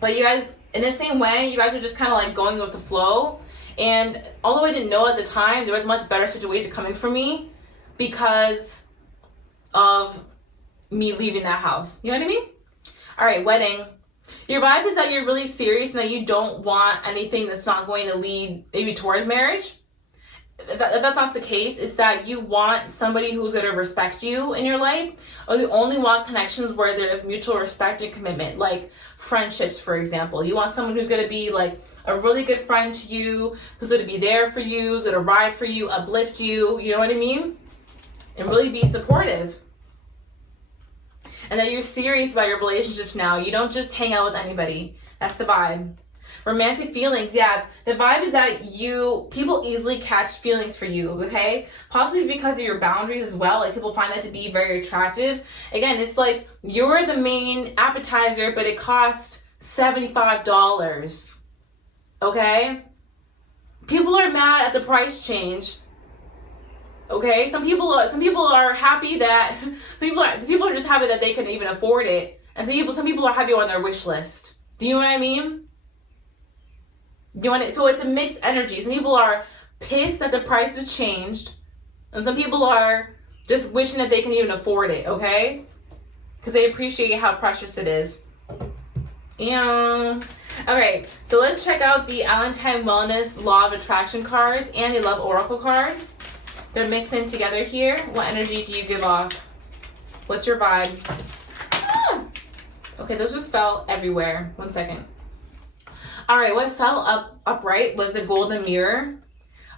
But you guys, in the same way, you guys are just kind of like going with the flow. And although I didn't know at the time, there was a much better situation coming for me because of me leaving that house. You know what I mean? All right, wedding. Your vibe is that you're really serious and that you don't want anything that's not going to lead maybe towards marriage. If that's not the case, it's that you want somebody who's going to respect you in your life, or you only want connections where there is mutual respect and commitment, like friendships, for example. You want someone who's going to be like a really good friend to you, who's going to be there for you, who's going to ride for you, uplift you, you know what I mean? And really be supportive. And that you're serious about your relationships now. You don't just hang out with anybody. That's the vibe. Romantic feelings, yeah. The vibe is that people easily catch feelings for you, okay? Possibly because of your boundaries as well. Like people find that to be very attractive. Again, it's like you're the main appetizer, but it costs $75, okay? People are mad at the price change. Okay, some people are happy that people are just happy that they can even afford it, and some people are happy on their wish list. Do you know what I mean? So it's a mixed energy. Some people are pissed that the price has changed, and some people are just wishing that they can even afford it. Okay, because they appreciate how precious it is. Yeah. All right, so let's check out the Valentine Wellness Law of Attraction cards and the Love Oracle cards. They're mixed in together here. What energy do you give off? What's your vibe? Ah! Okay, those just fell everywhere. 1 second. All right, what fell upright was the golden mirror.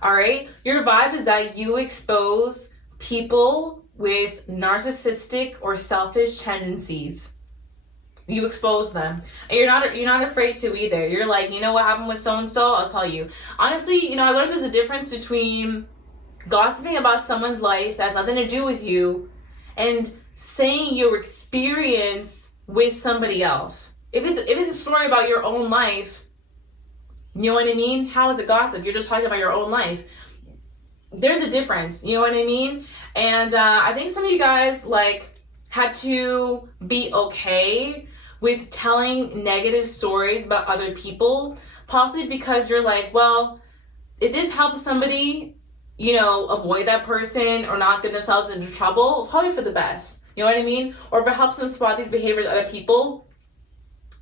All right, your vibe is that you expose people with narcissistic or selfish tendencies. You expose them, and you're not afraid to either. You're like, you know what happened with so and so? I'll tell you. Honestly, I learned there's a difference between gossiping about someone's life that has nothing to do with you and saying your experience with somebody else. If it's a story about your own life, you know what I mean? How is it gossip? You're just talking about your own life. There's a difference, you know what I mean? And I think some of you guys had to be okay with telling negative stories about other people, possibly because you're like, well, if this helps somebody avoid that person or not get themselves into trouble, it's probably for the best. You know what I mean? Or if it helps them spot these behaviors of other people,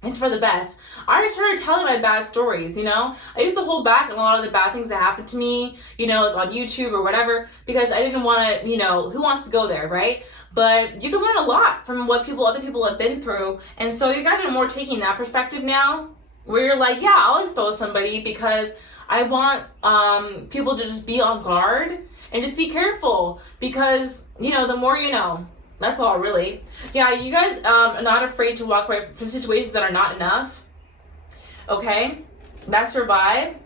it's for the best. I already started telling my bad stories, I used to hold back on a lot of the bad things that happened to me, like on YouTube or whatever, because I didn't want to, who wants to go there, right? But you can learn a lot from what other people have been through. And so you guys are more taking that perspective now, where you're like, yeah, I'll expose somebody because I want people to just be on guard and just be careful because, the more you know. That's all, really. Yeah, you guys are not afraid to walk away from situations that are not enough. Okay? That's your vibe.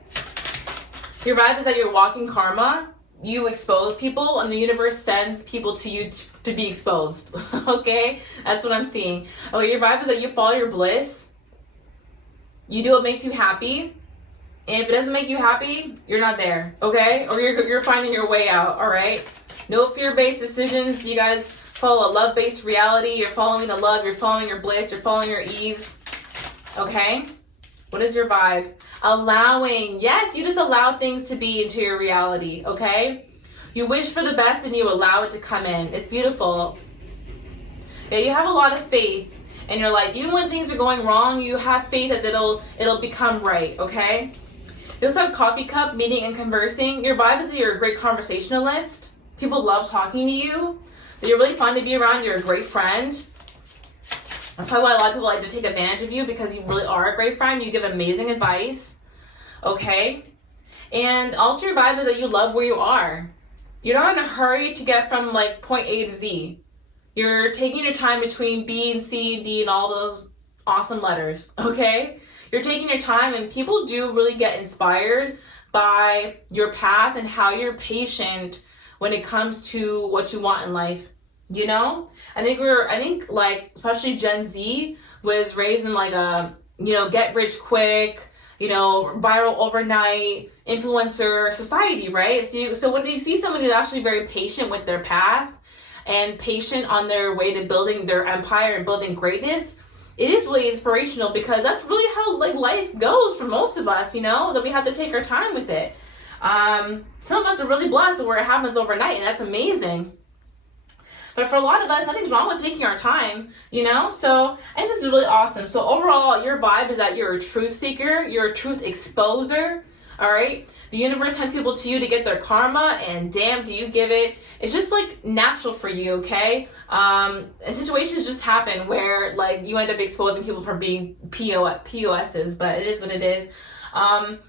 Your vibe is that you're walking karma. You expose people, and the universe sends people to you to be exposed. Okay? That's what I'm seeing. Okay, your vibe is that you follow your bliss. You do what makes you happy. And if it doesn't make you happy, you're not there, okay? Or you're finding your way out, all right? No fear-based decisions. You guys follow a love-based reality. You're following the love. You're following your bliss. You're following your ease, okay? What is your vibe? Allowing. Yes, you just allow things to be into your reality, okay? You wish for the best and you allow it to come in. It's beautiful. Yeah, you have a lot of faith. And you're like, even when things are going wrong, you have faith that it'll become right, okay? You also have coffee cup, meeting and conversing. Your vibe is that you're a great conversationalist. People love talking to you. That you're really fun to be around. You're a great friend. That's probably why a lot of people like to take advantage of you, because you really are a great friend. You give amazing advice, okay? And also your vibe is that you love where you are. You're not in a hurry to get from point A to Z. You're taking your time between B and C and D and all those awesome letters, okay? You're taking your time, and people do really get inspired by your path and how you're patient when it comes to what you want in life. You know, I think like especially Gen Z was raised in like a, you know, get rich quick, you know, viral overnight influencer society, right? So when they see somebody who's actually very patient with their path and patient on their way to building their empire and building greatness, it is really inspirational, because that's really how like life goes for most of us, you know, that we have to take our time with it. Some of us are really blessed where it happens overnight, and that's amazing. But for a lot of us, nothing's wrong with taking our time, you know? So I think this is really awesome. So overall, your vibe is that you're a truth seeker, you're a truth exposer, all right? The universe sends people to you to get their karma, and damn, do you give it. It's just like natural for you, okay? And situations just happen where like you end up exposing people for being POSs, but it is what it is.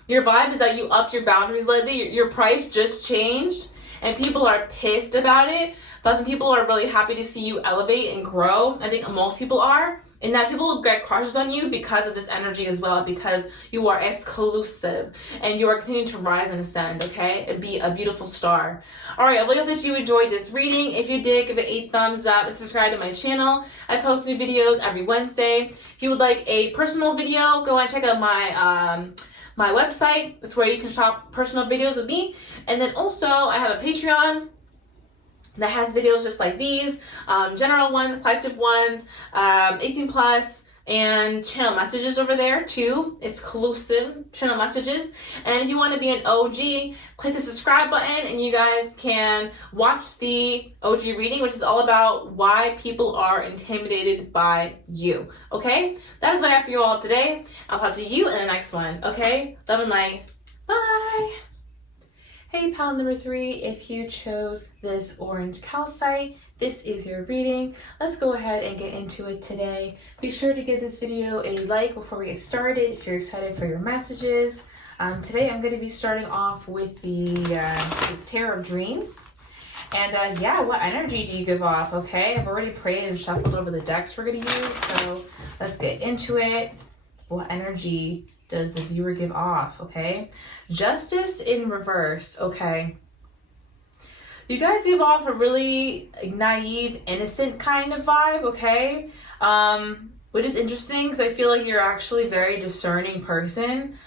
Your vibe is that you upped your boundaries lately. Your price just changed, and people are pissed about it. But some people are really happy to see you elevate and grow. I think most people are. And that people get crushes on you because of this energy as well, because you are exclusive and you are continuing to rise and ascend, okay? And be a beautiful star. All right, I really hope that you enjoyed this reading. If you did, give it a thumbs up and subscribe to my channel. I post new videos every Wednesday. If you would like a personal video, go and check out my website. That's where you can shop personal videos with me. And then also, I have a Patreon that has videos just like these, general ones, collective ones, 18 plus, and channel messages over there too, exclusive channel messages. And if you want to be an OG, click the subscribe button and you guys can watch the OG reading, which is all about why people are intimidated by you, okay? That is what I have for you all today. I'll talk to you in the next one, okay? Love and light. Bye! Hey, pal number 3, if you chose this orange calcite, this is your reading. Let's go ahead and get into it today. Be sure to give this video a like before we get started if you're excited for your messages. Today I'm going to be starting off with the this Tarot of Dreams. And yeah, what energy do you give off, okay? I've already prayed and shuffled over the decks we're going to use, so let's get into it. What energy does the viewer give off, okay? Justice in reverse, okay? You guys give off a really naive, innocent kind of vibe, okay? Which is interesting because I feel like you're actually a very discerning person.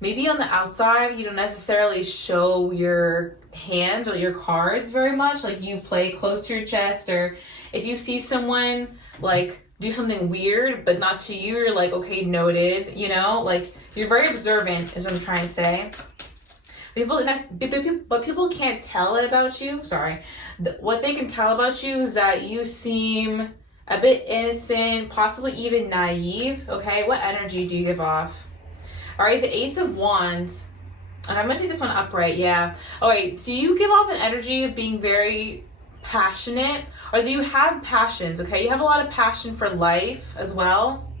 Maybe on the outside, you don't necessarily show your hands or your cards very much. Like you play close to your chest, or if you see someone like do something weird, but not to you, you're like, okay, noted, you know? Like, you're very observant, is what I'm trying to say. But people can't tell it about you. Sorry. What they can tell about you is that you seem a bit innocent, possibly even naive, okay? What energy do you give off? All right, the Ace of Wands. And I'm going to take this one upright, yeah. All right, so you give off an energy of being very passionate, or do you have passions, okay? You have a lot of passion for life as well.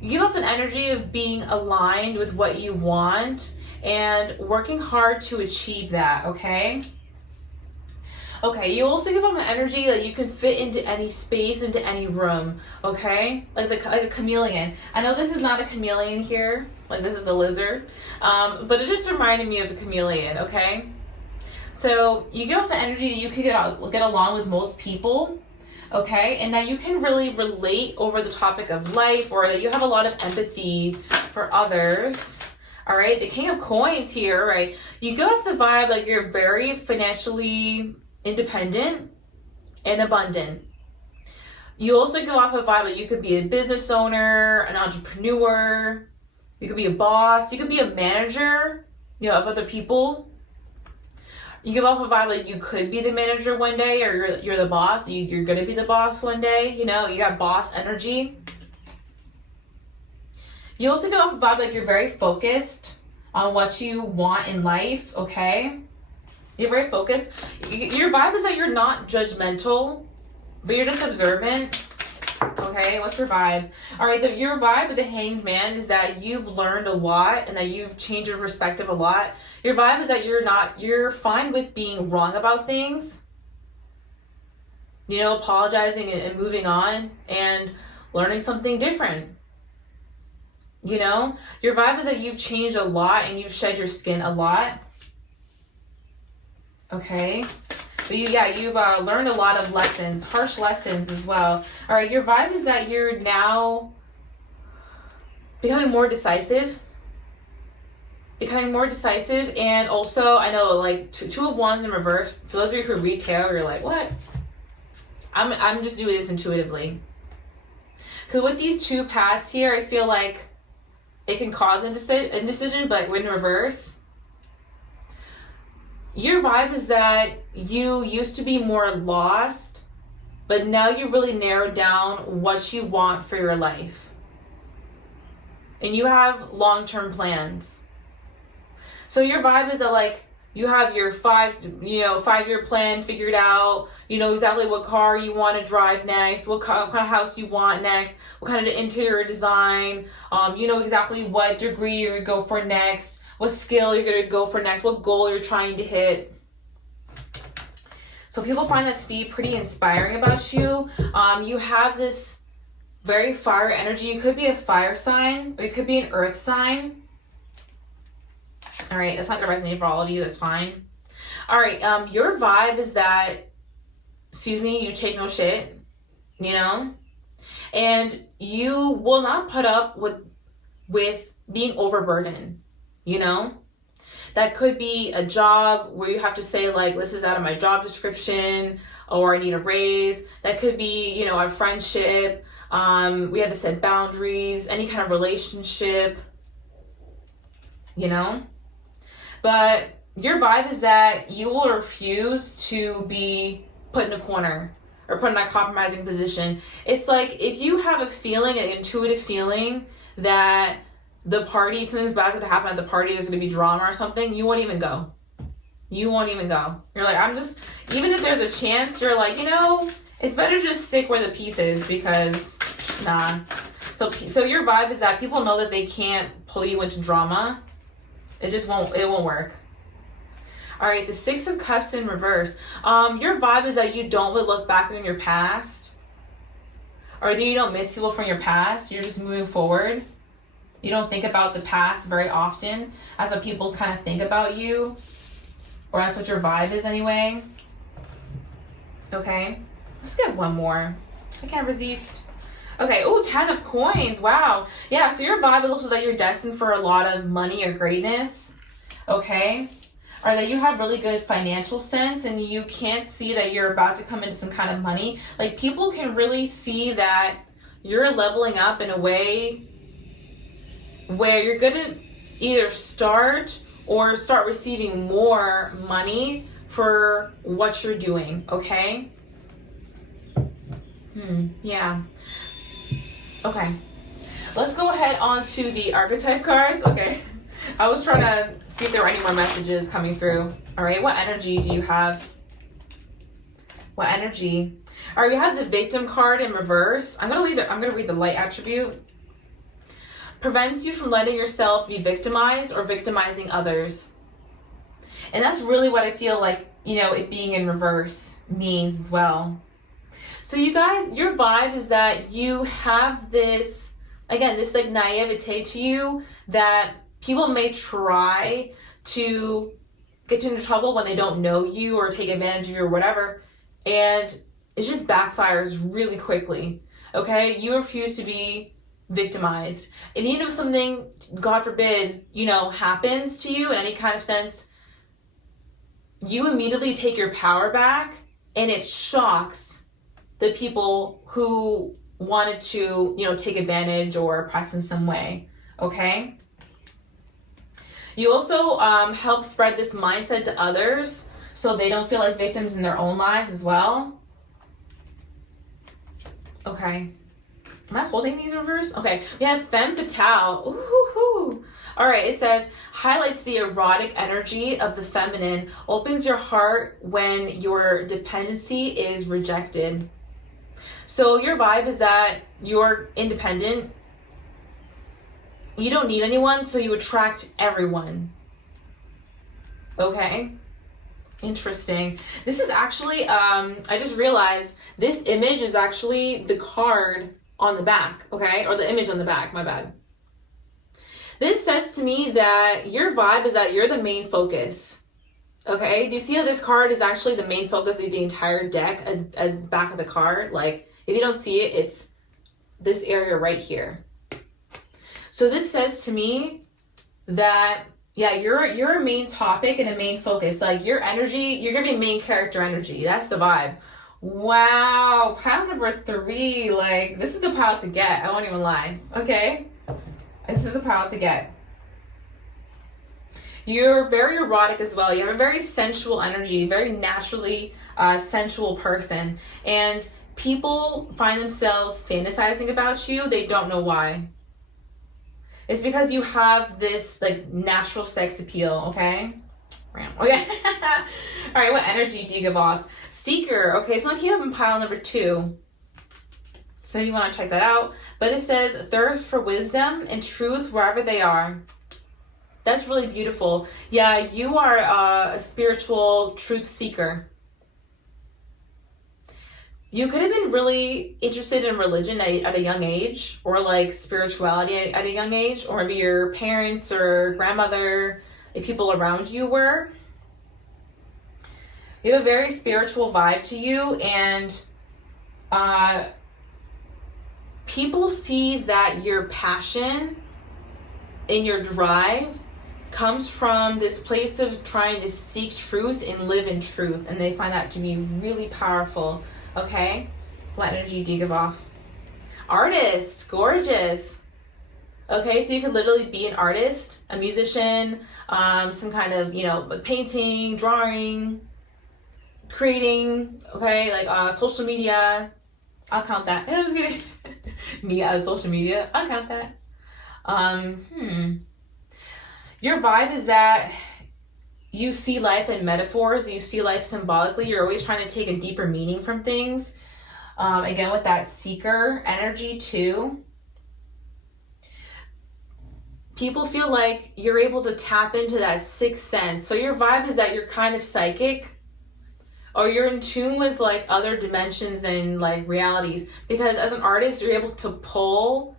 You give off an energy of being aligned with what you want and working hard to achieve that, okay? Okay, you also give off an energy that you can fit into any space, into any room, okay? Like a chameleon. I know this is not a chameleon here, like this is a lizard, but it just reminded me of a chameleon, okay? So you give off the energy that you can get along with most people, okay? And that you can really relate over the topic of life, or that you have a lot of empathy for others, all right? The King of Coins here, right? You give off the vibe like you're very financially independent and abundant. You also give off a vibe that you could be a business owner, an entrepreneur, you could be a boss, you could be a manager, you know, of other people. You give off a vibe like you could be the manager one day, or you're the boss. You're going to be the boss one day. You know, you have boss energy. You also give off a vibe like you're very focused on what you want in life, okay? You're very focused. Your vibe is that you're not judgmental, but you're just observant. Okay, what's your vibe? All right, your vibe with the Hanged Man is that you've learned a lot and that you've changed your perspective a lot. Your vibe is that you're fine with being wrong about things, you know, apologizing and moving on and learning something different. You know, your vibe is that you've changed a lot and you've shed your skin a lot. Okay. But you've learned a lot of lessons, harsh lessons as well. All right, your vibe is that you're now becoming more decisive. And also, I know, like, two of wands in reverse. For those of you who read tarot, you're like, what? I'm just doing this intuitively. Because with these two paths here, I feel like it can cause indecision, but when in reverse, your vibe is that you used to be more lost, but now you've really narrowed down what you want for your life. And you have long-term plans. So your vibe is that, like, you have your 5-year plan figured out. You know exactly what car you want to drive next, what kind of house you want next, what kind of interior design. You know exactly what degree you're going to go for next, what skill you're going to go for next, what goal you're trying to hit. So people find that to be pretty inspiring about you. You have this very fire energy. You could be a fire sign, or you could be an earth sign. All right, that's not going to resonate for all of you. That's fine. All right, your vibe is that, you take no shit, you know? And you will not put up with being overburdened, you know? That could be a job where you have to say, like, this is out of my job description, or I need a raise. That could be, you know, a friendship. We have to set boundaries, any kind of relationship, you know? But your vibe is that you will refuse to be put in a corner or put in a compromising position. It's like, if you have a feeling, an intuitive feeling that something's bad's going to happen at the party, there's going to be drama or something, you won't even go. You're like, even if there's a chance, you're like, you know, it's better to just stick where the peace is, because, nah. So your vibe is that people know that they can't pull you into drama. It won't work. All right, the 6 of Cups in reverse. Your vibe is that you don't really look back on your past, or that you don't miss people from your past. You're just moving forward. You don't think about the past very often, as what people kind of think about you, or that's what your vibe is anyway. Okay, let's get one more. I can't resist. Okay, 10 of coins, wow. Yeah, so your vibe is also that you're destined for a lot of money or greatness, okay? Or that you have really good financial sense and you can't see that you're about to come into some kind of money. Like, people can really see that you're leveling up in a way where you're going to either start receiving more money for what you're doing, okay? Yeah. Okay, let's go ahead on to the archetype cards. Okay, I was trying to see if there were any more messages coming through. All right, what energy do you have? What energy? All right, we have the victim card in reverse. I'm gonna read the light attribute. Prevents you from letting yourself be victimized or victimizing others. And that's really what I feel like, you know, it being in reverse means as well. So you guys, your vibe is that you have this, again, this like naivete to you that people may try to get you into trouble when they don't know you or take advantage of you or whatever. And it just backfires really quickly, okay? You refuse to be victimized. And even if something, God forbid, you know, happens to you in any kind of sense, you immediately take your power back, and it shocks the people who wanted to, you know, take advantage or oppress in some way, okay? You also help spread this mindset to others so they don't feel like victims in their own lives as well. Okay. Am I holding these reverse? Okay, we have femme fatale. Ooh. All right, it says, highlights the erotic energy of the feminine, opens your heart when your dependency is rejected. So your vibe is that you're independent. You don't need anyone, so you attract everyone. Okay. Interesting. This is actually, I just realized this image is actually the card on the back, okay? Or the image on the back, my bad. This says to me that your vibe is that you're the main focus. Okay, do you see how this card is actually the main focus of the entire deck as back of the card? Like, if you don't see it, it's this area right here. So this says to me that, yeah, you're a main topic and a main focus. Like, your energy, you're giving main character energy. That's the vibe. Wow, pile number 3. Like, this is the pile to get. I won't even lie. Okay, this is the pile to get. You're very erotic as well. You have a very sensual energy, very naturally sensual person. And people find themselves fantasizing about you. They don't know why. It's because you have this like natural sex appeal, okay? Okay. All right, what energy do you give off? Seeker. Okay, it's looking up in pile number 2. So you want to check that out. But it says thirst for wisdom and truth wherever they are. That's really beautiful. Yeah, you are a spiritual truth seeker. You could have been really interested in religion at a young age, or like spirituality at a young age, or maybe your parents or grandmother, if people around you were. You have a very spiritual vibe to you, and people see that your passion and your drive comes from this place of trying to seek truth and live in truth, and they find that to be really powerful. Okay, what energy do you give off? Artist. Gorgeous. Okay, so you could literally be an artist, a musician, some kind of, you know, like painting, drawing, creating, okay, like social media. I'll count that. I'm just kidding. Me as social media, I'll count that. Your vibe is that you see life in metaphors, you see life symbolically. You're always trying to take a deeper meaning from things. Again, with that seeker energy too. People feel like you're able to tap into that sixth sense. So your vibe is that you're kind of psychic, or you're in tune with like other dimensions and like realities. Because as an artist, you're able to pull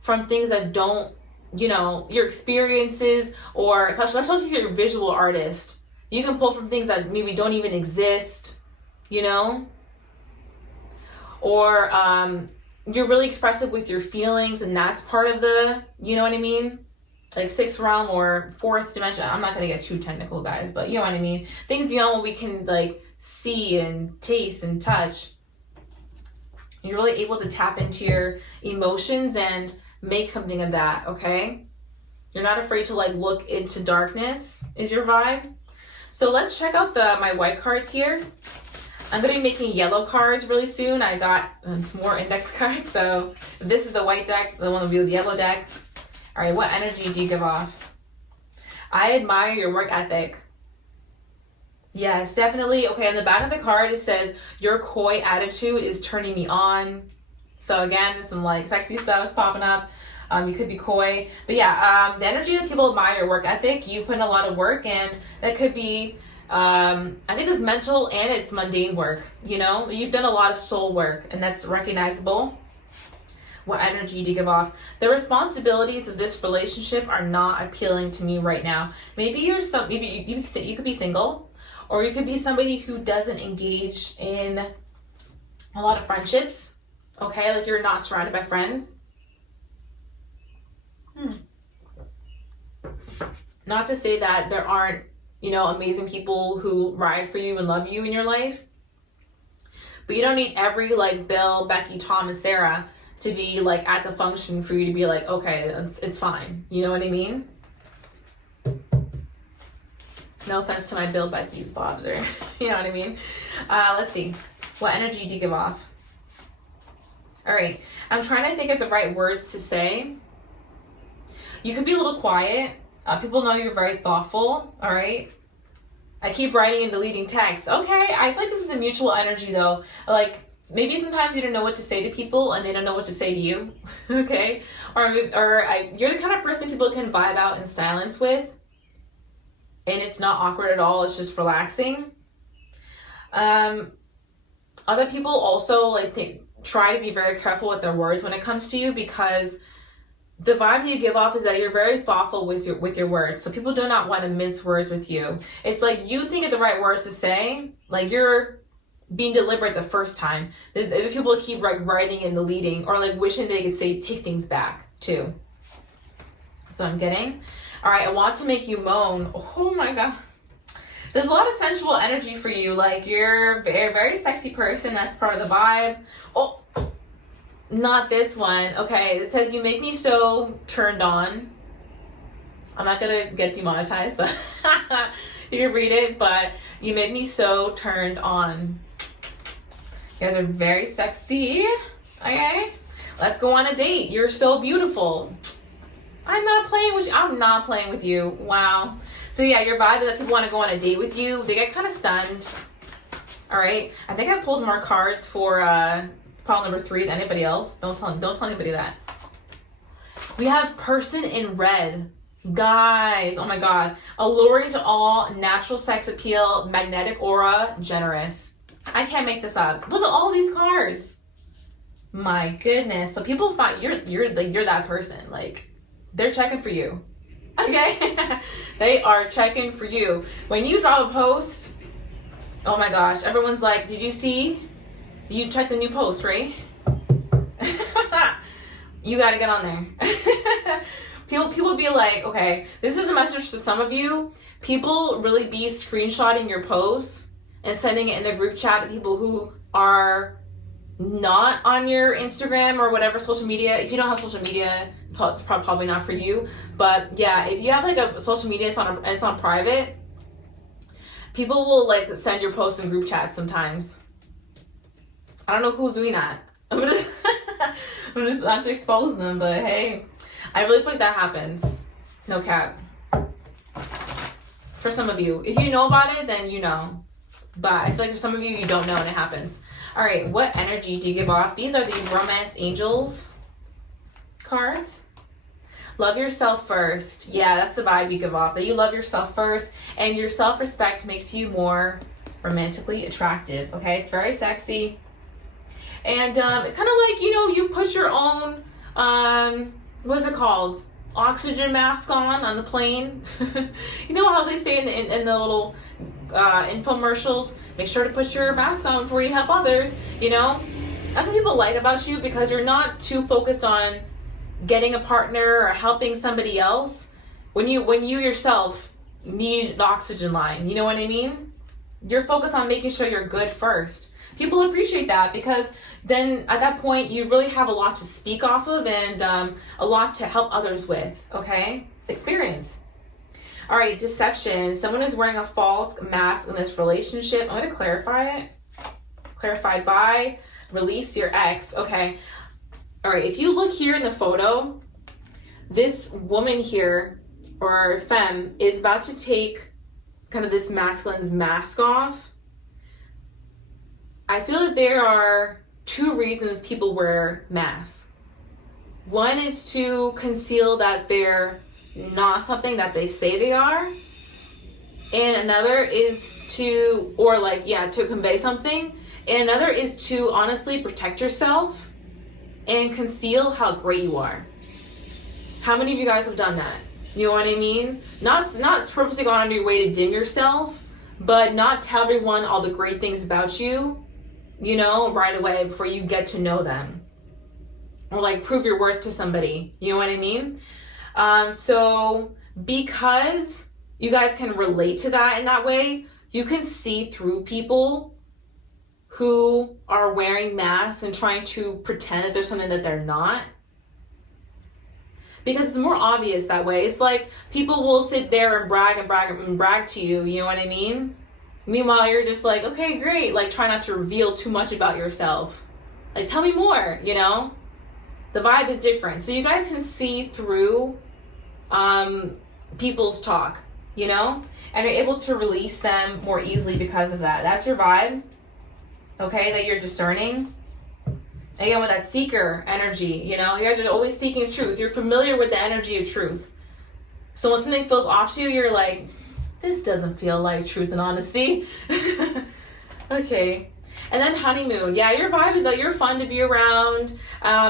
from things that don't, you know, your experiences, or especially if you're a visual artist, you can pull from things that maybe don't even exist, you know? Or you're really expressive with your feelings, and that's part of the, you know what I mean? Like sixth realm or fourth dimension. I'm not gonna get too technical, guys, but you know what I mean? Things beyond what we can like see and taste and touch. You're really able to tap into your emotions and make something of that, okay? You're not afraid to like look into darkness, is your vibe. So let's check out my white cards here. I'm gonna be making yellow cards really soon. I got some more index cards. So this is the white deck, the one will be the yellow deck. All right, what energy do you give off? I admire your work ethic. Yes, definitely. Okay, on the back of the card, it says, your coy attitude is turning me on. So again, there's some like sexy stuff popping up. You could be coy. But yeah, the energy that people admire your work ethic, you put in a lot of work, and that could be, I think it's mental and it's mundane work. You know, you've done a lot of soul work, and that's recognizable. What energy do you give off? The responsibilities of this relationship are not appealing to me right now. Maybe you could be single, or you could be somebody who doesn't engage in a lot of friendships. Okay, like you're not surrounded by friends. Not to say that there aren't, you know, amazing people who ride for you and love you in your life, but you don't need every like Bill, Becky, Tom, and Sarah to be like at the function for you to be like, okay, it's fine. You know what I mean? No offense to my Bill, Becky's, Bobs, or you know what I mean? Let's see. What energy do you give off? All right, I'm trying to think of the right words to say. You could be a little quiet. People know you're very thoughtful, all right? I keep writing and deleting text. Okay, I feel like this is a mutual energy though. Like, maybe sometimes you don't know what to say to people and they don't know what to say to you, okay? Or you're the kind of person people can vibe out in silence with, and it's not awkward at all, it's just relaxing. Other people also like try to be very careful with their words when it comes to you, because the vibe that you give off is that you're very thoughtful with your words. So people do not want to mince words with you. It's like you think of the right words to say, like you're being deliberate the first time. The people keep like writing and deleting, or like wishing they could say take things back too. So I'm getting. All right, I want to make you moan. Oh my God. There's a lot of sensual energy for you. Like you're a very sexy person. That's part of the vibe. Oh. Not this one. Okay, it says you make me so turned on. I'm not gonna get demonetized, so you can read it, but you made me so turned on. You guys are very sexy. Okay, let's go on a date. You're so beautiful. I'm not playing with you. I'm not playing with you. Wow. So yeah, your vibe is that people want to go on a date with you. They get kind of stunned. All right. I think I pulled more cards for pile number 3 than anybody else. Don't tell anybody that. We have person in red. Guys, oh my God. Alluring to all, natural sex appeal, magnetic aura, generous. I can't make this up. Look at all these cards. My goodness. So people find you're that person. Like they're checking for you. Okay? They are checking for you. When you drop a post, oh my gosh, everyone's like, did you see? You checked the new post, right? You gotta get on there. People be like, okay, this is a message to some of you. People really be screenshotting your posts and sending it in the group chat to people who are not on your Instagram or whatever social media. If you don't have social media, it's probably not for you. But yeah, if you have like a social media, it's on private. People will like send your posts in group chats sometimes. I don't know who's doing that. I'm just not to expose them, but hey, I really feel like that happens. No cap. For some of you, if you know about it, then you know. But I feel like for some of you, you don't know and it happens. All right, what energy do you give off? These are the Romance Angels cards. Love yourself first. Yeah, that's the vibe you give off. That you love yourself first, and your self-respect makes you more romantically attractive. Okay, it's very sexy. And it's kind of like, you know, you put your own, what's it called? Oxygen mask on the plane. You know how they say in the little infomercials, make sure to put your mask on before you help others, you know? That's what people like about you, because you're not too focused on getting a partner or helping somebody else when you yourself need the oxygen line. You know what I mean? You're focused on making sure you're good first. People appreciate that, because then at that point you really have a lot to speak off of and a lot to help others with. Okay, experience. All right, deception. Someone is wearing a false mask in this relationship. I'm going to clarify it. Clarified by release your ex. Okay. All right, if you look here in the photo, this woman here, or femme, is about to take kind of this masculine's mask off. I feel that there are 2 reasons people wear masks. One is to conceal that they're not something that they say they are. And another is to convey something. And another is to honestly protect yourself and conceal how great you are. How many of you guys have done that? You know what I mean? Not purposely going on your way to dim yourself, but not tell everyone all the great things about you, you know, right away before you get to know them. Or like prove your worth to somebody. You know what I mean? So because you guys can relate to that in that way, you can see through people who are wearing masks and trying to pretend that there's something that they're not. Because it's more obvious that way. It's like people will sit there and brag to you, you know what I mean? Meanwhile, you're just like, okay, great. Like, try not to reveal too much about yourself. Like, tell me more, you know? The vibe is different. So you guys can see through people's talk, you know? And you're able to release them more easily because of that. That's your vibe, okay, that you're discerning. Again, with that seeker energy, you know? You guys are always seeking truth. You're familiar with the energy of truth. So when something feels off to you, you're like, this doesn't feel like truth and honesty. Okay. And then honeymoon. Yeah, your vibe is that you're fun to be around.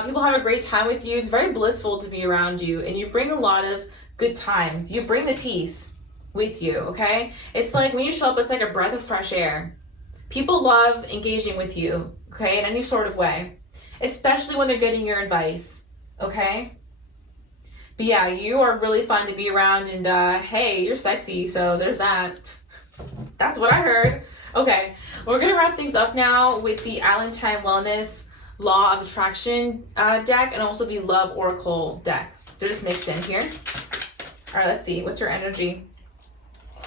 People have a great time with you. It's very blissful to be around you. And you bring a lot of good times. You bring the peace with you, okay? It's like when you show up, it's like a breath of fresh air. People love engaging with you, okay, in any sort of way. Especially when they're getting your advice, okay? But yeah, you are really fun to be around, and hey, you're sexy, so there's that. That's what I heard. Okay, we're gonna wrap things up now with the Allentown Wellness Law of Attraction deck, and also the Love Oracle deck. They're just mixed in here. All right, let's see. What's your energy?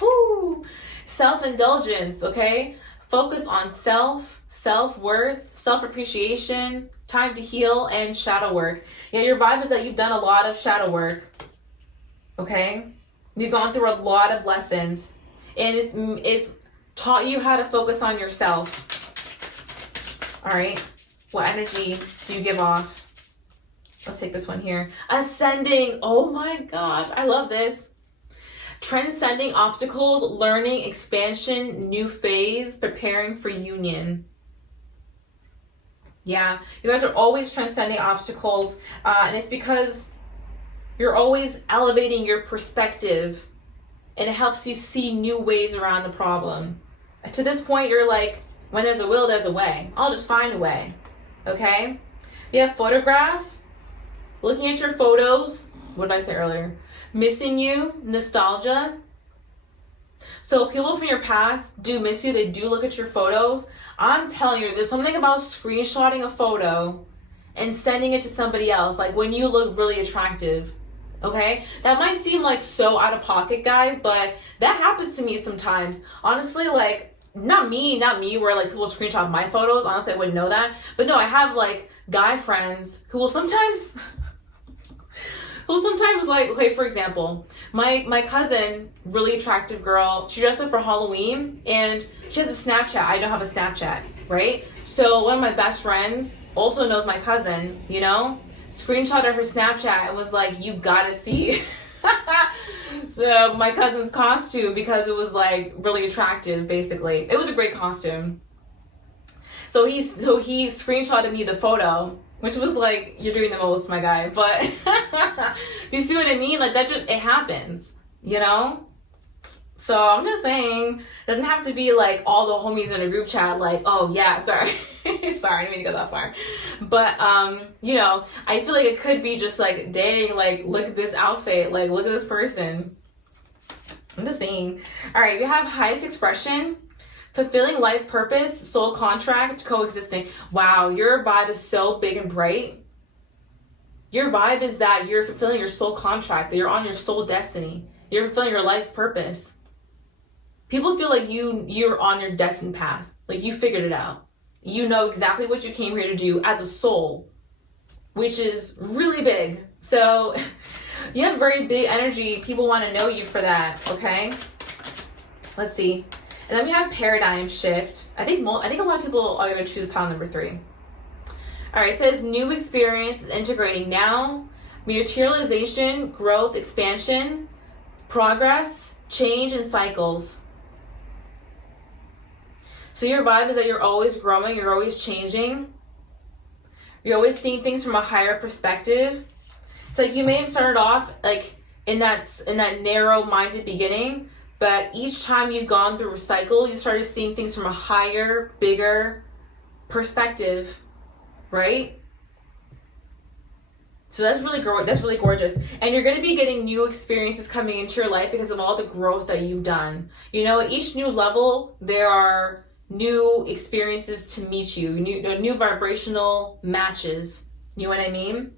Whoo! Self-indulgence, okay? Focus on self-worth, self-appreciation, time to heal, and shadow work. Yeah, your vibe is that you've done a lot of shadow work, okay? You've gone through a lot of lessons, and it's taught you how to focus on yourself. All right, what energy do you give off? Let's take this one here. Ascending, oh my gosh, I love this. Transcending obstacles, learning, expansion, new phase, preparing for union. Yeah, you guys are always transcending obstacles, and it's because you're always elevating your perspective, and it helps you see new ways around the problem. To this point, you're like, when there's a will, there's a way. I'll just find a way, okay? We have photograph, looking at your photos. What did I say earlier? Missing you, nostalgia. So people from your past do miss you. They do look at your photos. I'm telling you, there's something about screenshotting a photo and sending it to somebody else, like when you look really attractive, okay? That might seem like so out of pocket, guys, but that happens to me sometimes. Honestly, like, not me, where like people screenshot my photos. Honestly, I wouldn't know that. But no, I have like guy friends who will sometimes... like, okay, for example, my cousin, really attractive girl, she dressed up for Halloween, and she has a Snapchat. I don't have a Snapchat, right? So one of my best friends also knows my cousin, you know, screenshotted her Snapchat and was like, you gotta see. So my cousin's costume, because it was like really attractive, basically. It was a great costume. So he screenshotted me the photo, which was like, you're doing the most, my guy. But you see what I mean? Like, that just, it happens, you know? So I'm just saying, it doesn't have to be like all the homies in a group chat like, oh yeah, sorry. Sorry, I didn't mean to go that far. But, you know, I feel like it could be just like, dang, like, look at this outfit. Like, look at this person. I'm just saying. All right, we have highest expression. Fulfilling life purpose, soul contract, coexisting. Wow, your vibe is so big and bright. Your vibe is that you're fulfilling your soul contract, that you're on your soul destiny. You're fulfilling your life purpose. People feel like you're on your destined path. Like you figured it out. You know exactly what you came here to do as a soul, which is really big. So you have very big energy. People want to know you for that, okay? Let's see. And then we have paradigm shift. I think a lot of people are going to choose pile number 3. All right, it says new experience is integrating now, materialization, growth, expansion, progress, change, and cycles. So your vibe is that you're always growing, you're always changing. You're always seeing things from a higher perspective. So like you may have started off like in that narrow-minded beginning, but each time you've gone through a cycle, you started seeing things from a higher, bigger perspective, right? So that's really gorgeous. And you're going to be getting new experiences coming into your life because of all the growth that you've done. You know, at each new level, there are new experiences to meet you, new vibrational matches. You know what I mean?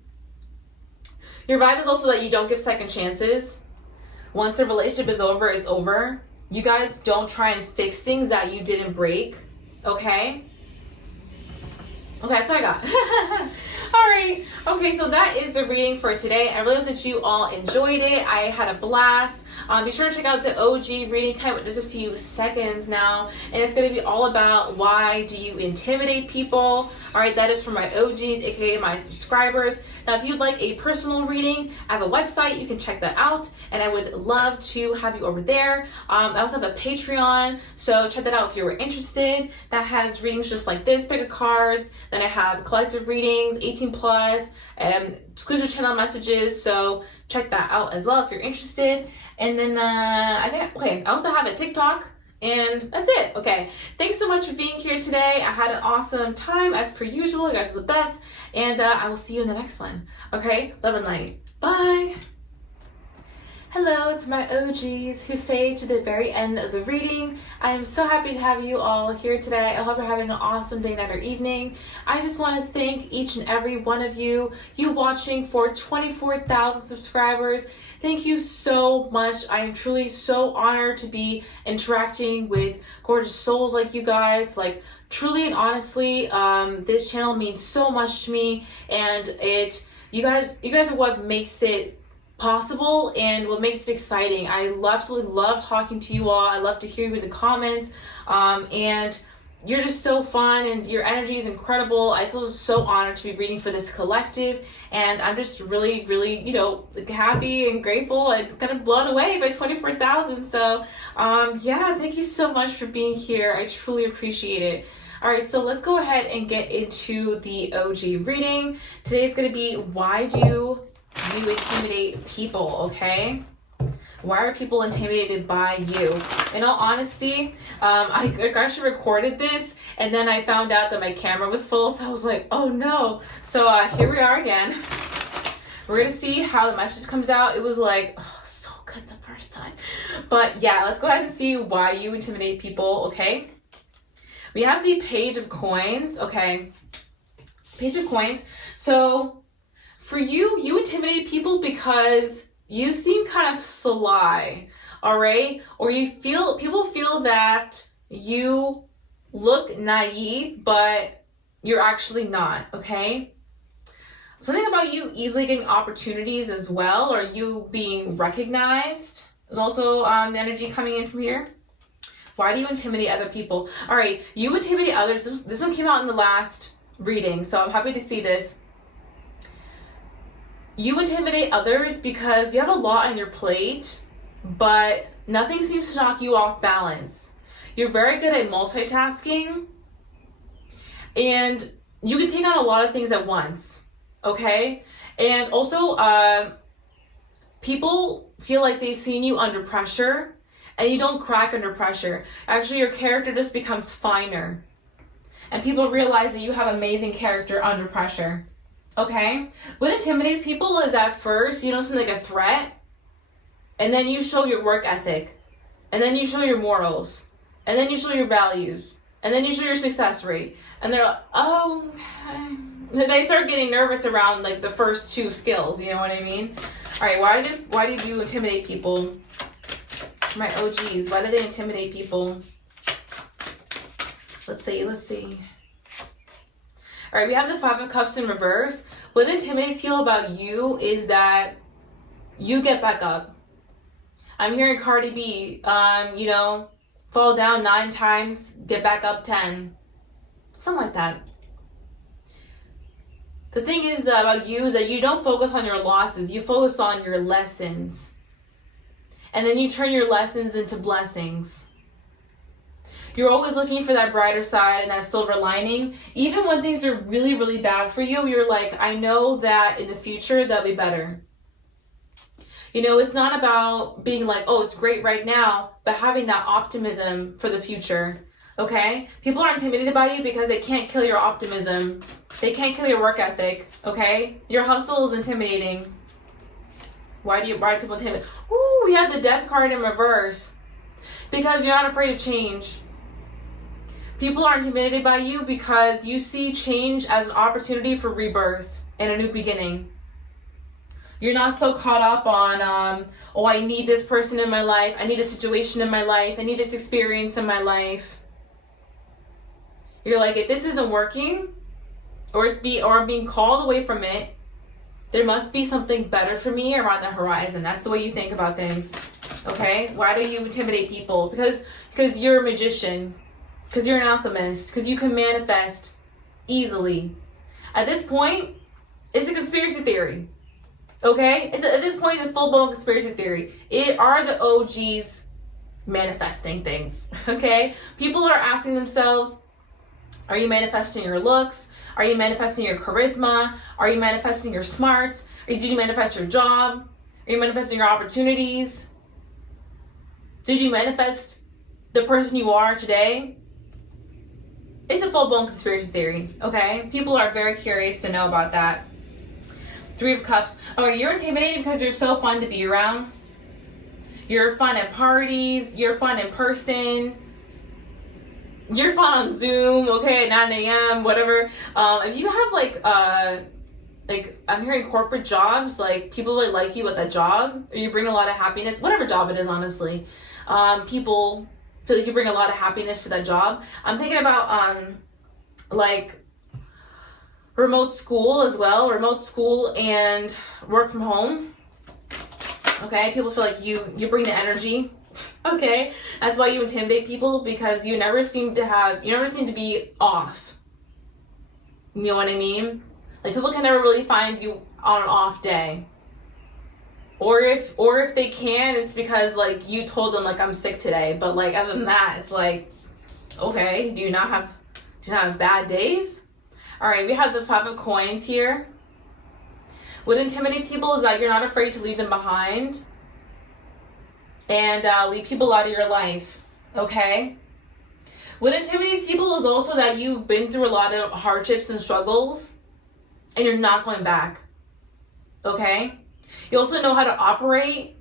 Your vibe is also that you don't give second chances. Once the relationship is over, it's over. You guys don't try and fix things that you didn't break, okay? Okay, that's what I got. All right. Okay, so that is the reading for today. I really hope that you all enjoyed it. I had a blast. Be sure to check out the OG reading kit with just a few seconds now. And it's going to be all about why do you intimidate people. All right, that is for my OGs, aka my subscribers. Now, if you'd like a personal reading, I have a website. You can check that out. And I would love to have you over there. I also have a Patreon, so check that out if you were interested. That has readings just like this, pick of cards. Then I have collective readings, 18 plus, exclusive channel messages. So check that out as well if you're interested. And then I also have a TikTok. And that's it. Okay. Thanks so much for being here today. I had an awesome time as per usual. You guys are the best. And I will see you in the next one. Okay. Love and light. Bye. Hello to my OGs who stayed to the very end of the reading. I am so happy to have you all here today. I hope you're having an awesome day, night, or evening. I just want to thank each and every one of you watching for 24,000 subscribers. Thank you so much. I am truly so honored to be interacting with gorgeous souls like you guys. Like, truly and honestly, this channel means so much to me, and you guys are what makes it possible and what makes it exciting. I absolutely love talking to you all. I love to hear you in the comments, and you're just so fun, and your energy is incredible. I feel so honored to be reading for this collective, and I'm just really, really, happy and grateful and kind of blown away by 24,000. So, yeah, thank you so much for being here. I truly appreciate it. All right, so let's go ahead and get into the OG reading. Today's going to be, why do you intimidate people, okay? Why are people intimidated by you? In all honesty, I actually recorded this, and then I found out that my camera was full, so I was like, oh no. So here we are again. We're gonna see how the message comes out. It was like, oh, so good the first time. But yeah, let's go ahead and see why you intimidate people, okay? We have the Page of Coins, okay? Page of Coins. So for you intimidate people because you seem kind of sly, all right? Or people feel that you look naive, but you're actually not, okay? Something about you easily getting opportunities as well, or you being recognized. There's also the energy coming in from here. Why do you intimidate other people? All right, you intimidate others. This one came out in the last reading, so I'm happy to see this. You intimidate others because you have a lot on your plate, but nothing seems to knock you off balance. You're very good at multitasking, and you can take on a lot of things at once, okay? And also, people feel like they've seen you under pressure, and you don't crack under pressure. Actually, your character just becomes finer, and people realize that you have amazing character under pressure. Okay? What intimidates people is at first, you don't seem like a threat, and then you show your work ethic, and then you show your morals, and then you show your values, and then you show your success rate, and they're like, oh, okay. They start getting nervous around like the first two skills, you know what I mean? All right, why do you intimidate people? My OGs, why do they intimidate people? Let's see. All right, we have the Five of Cups in reverse. What intimidates people about you is that you get back up. I'm hearing Cardi B, fall down 9 times, get back up 10. Something like that. The thing is that about you is that you don't focus on your losses. You focus on your lessons. And then you turn your lessons into blessings. You're always looking for that brighter side and that silver lining. Even when things are really, really bad for you, you're like, I know that in the future, they'll be better. It's not about being like, oh, it's great right now, but having that optimism for the future, okay? People are intimidated by you because they can't kill your optimism. They can't kill your work ethic, okay? Your hustle is intimidating. Why do people intimidate? Ooh, we have the Death card in reverse. Because you're not afraid of change. People are intimidated by you because you see change as an opportunity for rebirth and a new beginning. You're not so caught up on, oh, I need this person in my life. I need this situation in my life. I need this experience in my life. You're like, if this isn't working, or I'm being called away from it, there must be something better for me around the horizon. That's the way you think about things. Okay? Why do you intimidate people? Because you're a magician. Because you're an alchemist. Because you can manifest easily. At this point, it's a conspiracy theory. Okay? At this point, it's a full-blown conspiracy theory. It are the OGs manifesting things. Okay? People are asking themselves, are you manifesting your looks? Are you manifesting your charisma? Are you manifesting your smarts? Did you manifest your job? Are you manifesting your opportunities? Did you manifest the person you are today? It's a full-blown conspiracy theory, okay? People are very curious to know about that. 3 of Cups. Okay, you're intimidating because you're so fun to be around. You're fun at parties. You're fun in person. You're fun on Zoom, okay, at 9 a.m., whatever. If you have, like, I'm hearing corporate jobs, like, people really like you at that job, or you bring a lot of happiness, whatever job it is, honestly. People feel like you bring a lot of happiness to that job. I'm thinking about, like, remote school as well, remote school and work from home. Okay, people feel like you bring the energy. Okay, that's why you intimidate people, because you never seem to be off. You know what I mean? Like, people can never really find you on an off day. Or if they can, it's because, like, you told them, like, I'm sick today. But, like, other than that, it's like, okay, do you not have bad days? All right, we have the 5 of Coins here. What intimidates people is that you're not afraid to leave them behind and leave people out of your life, okay? What intimidates people is also that you've been through a lot of hardships and struggles and you're not going back, okay? You also know how to operate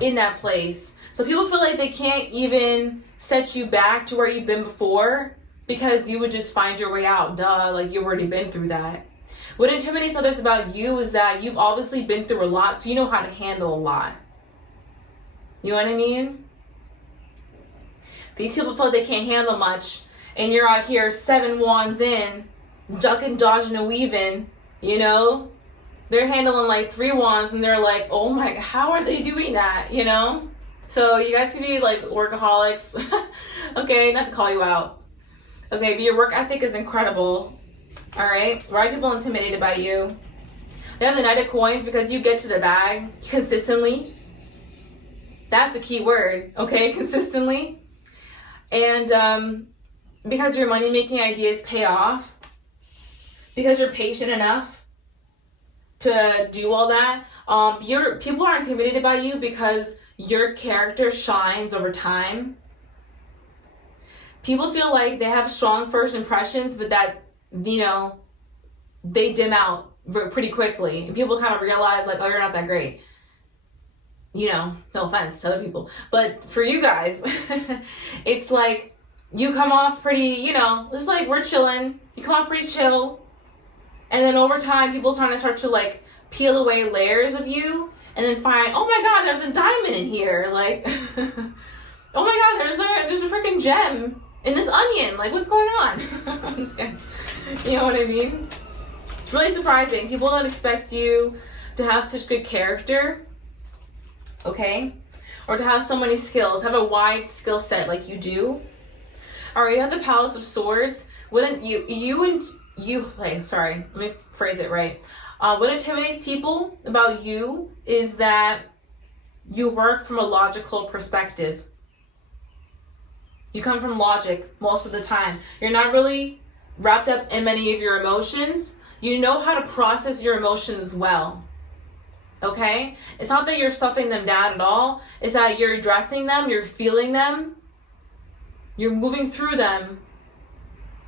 in that place. So people feel like they can't even set you back to where you've been before because you would just find your way out. Duh, like, you've already been through that. What intimidates others about you is that you've obviously been through a lot, so you know how to handle a lot. You know what I mean? These people feel like they can't handle much, and you're out here 7 wands in, ducking, dodging, and weaving, you know? They're handling like 3 wands, and they're like, oh my, how are they doing that, you know? So you guys can be like workaholics. Okay, not to call you out. Okay, but your work ethic is incredible. All right, why are people intimidated by you? They have the Knight of Coins because you get to the bag consistently. That's the key word, okay? Consistently. And because your money-making ideas pay off, because you're patient enough to do all that, people are intimidated by you because your character shines over time. People feel like they have strong first impressions, but that, you know, they dim out pretty quickly. And people kind of realize, like, oh, you're not that great. You know, no offense to other people. But for you guys, it's like you come off pretty, you know, just like we're chilling. You come off pretty chill. And then over time, people start to, like, peel away layers of you and then find, oh my God, there's a diamond in here. Like, oh my God, there's a freaking gem in this onion. Like, what's going on? I'm just kidding. You know what I mean? It's really surprising. People don't expect you to have such good character, okay? Or to have so many skills, have a wide skill set like you do. All right, you have the Palace of Swords. Wouldn't sorry, let me phrase it right. What intimidates people about you is that you work from a logical perspective. You come from logic most of the time. You're not really wrapped up in many of your emotions. You know how to process your emotions well. Okay? It's not that you're stuffing them down at all. It's that you're addressing them, you're feeling them, you're moving through them,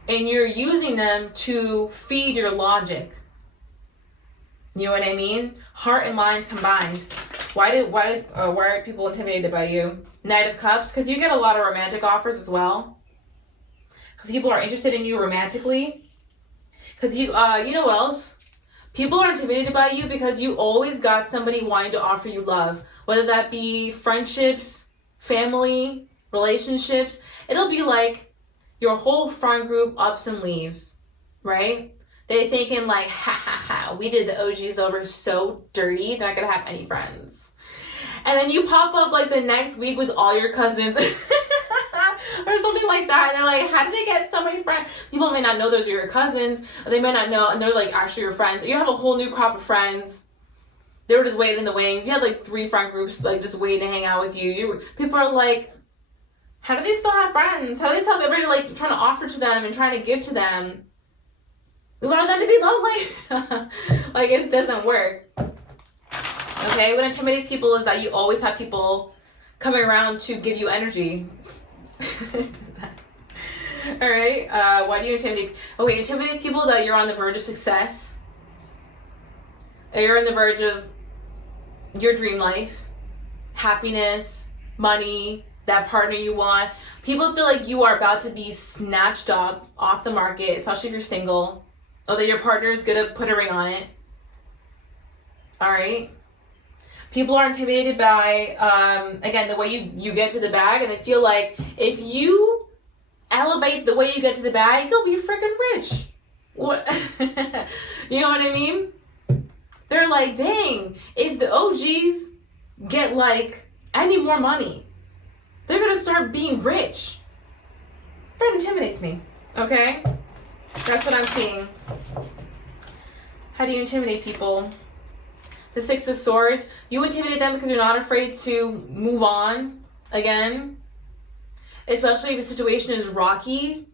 and you're using them to feed your logic. You know what I mean? Heart and mind combined. Why are people intimidated by you? Knight of Cups, because you get a lot of romantic offers as well. Because people are interested in you romantically. Because you know what else? People are intimidated by you because you always got somebody wanting to offer you love. Whether that be friendships, family, relationships. It'll be like your whole friend group ups and leaves, right? They're thinking like, ha ha ha, we did the OGs over so dirty, they're not gonna have any friends. And then you pop up like the next week with all your cousins or something like that. And they're like, how did they get so many friends? People may not know those are your cousins, or they may not know, and they're like actually your friends. You have a whole new crop of friends. They were just waiting in the wings. You had like 3 friend groups like just waiting to hang out with you. People are like, how do they still have friends? How do they still have everybody like trying to offer to them and trying to give to them? We wanted them to be lonely. Like, it doesn't work. Okay, what intimidates people is that you always have people coming around to give you energy. All right, why do you intimidate? Oh wait, intimidates people that you're on the verge of success. That you're on the verge of your dream life, happiness, money, that partner you want. People feel like you are about to be snatched up off the market, especially if you're single, or that your partner is gonna put a ring on it. All right. People are intimidated by, again, the way you get to the bag, and they feel like if you elevate the way you get to the bag, you'll be freaking rich. What? You know what I mean? They're like, dang, if the OGs get like any more money, they're gonna start being rich. That intimidates me, okay? That's what I'm seeing. How do you intimidate people? The 6 of Swords, you intimidate them because you're not afraid to move on again. Especially if a situation is rocky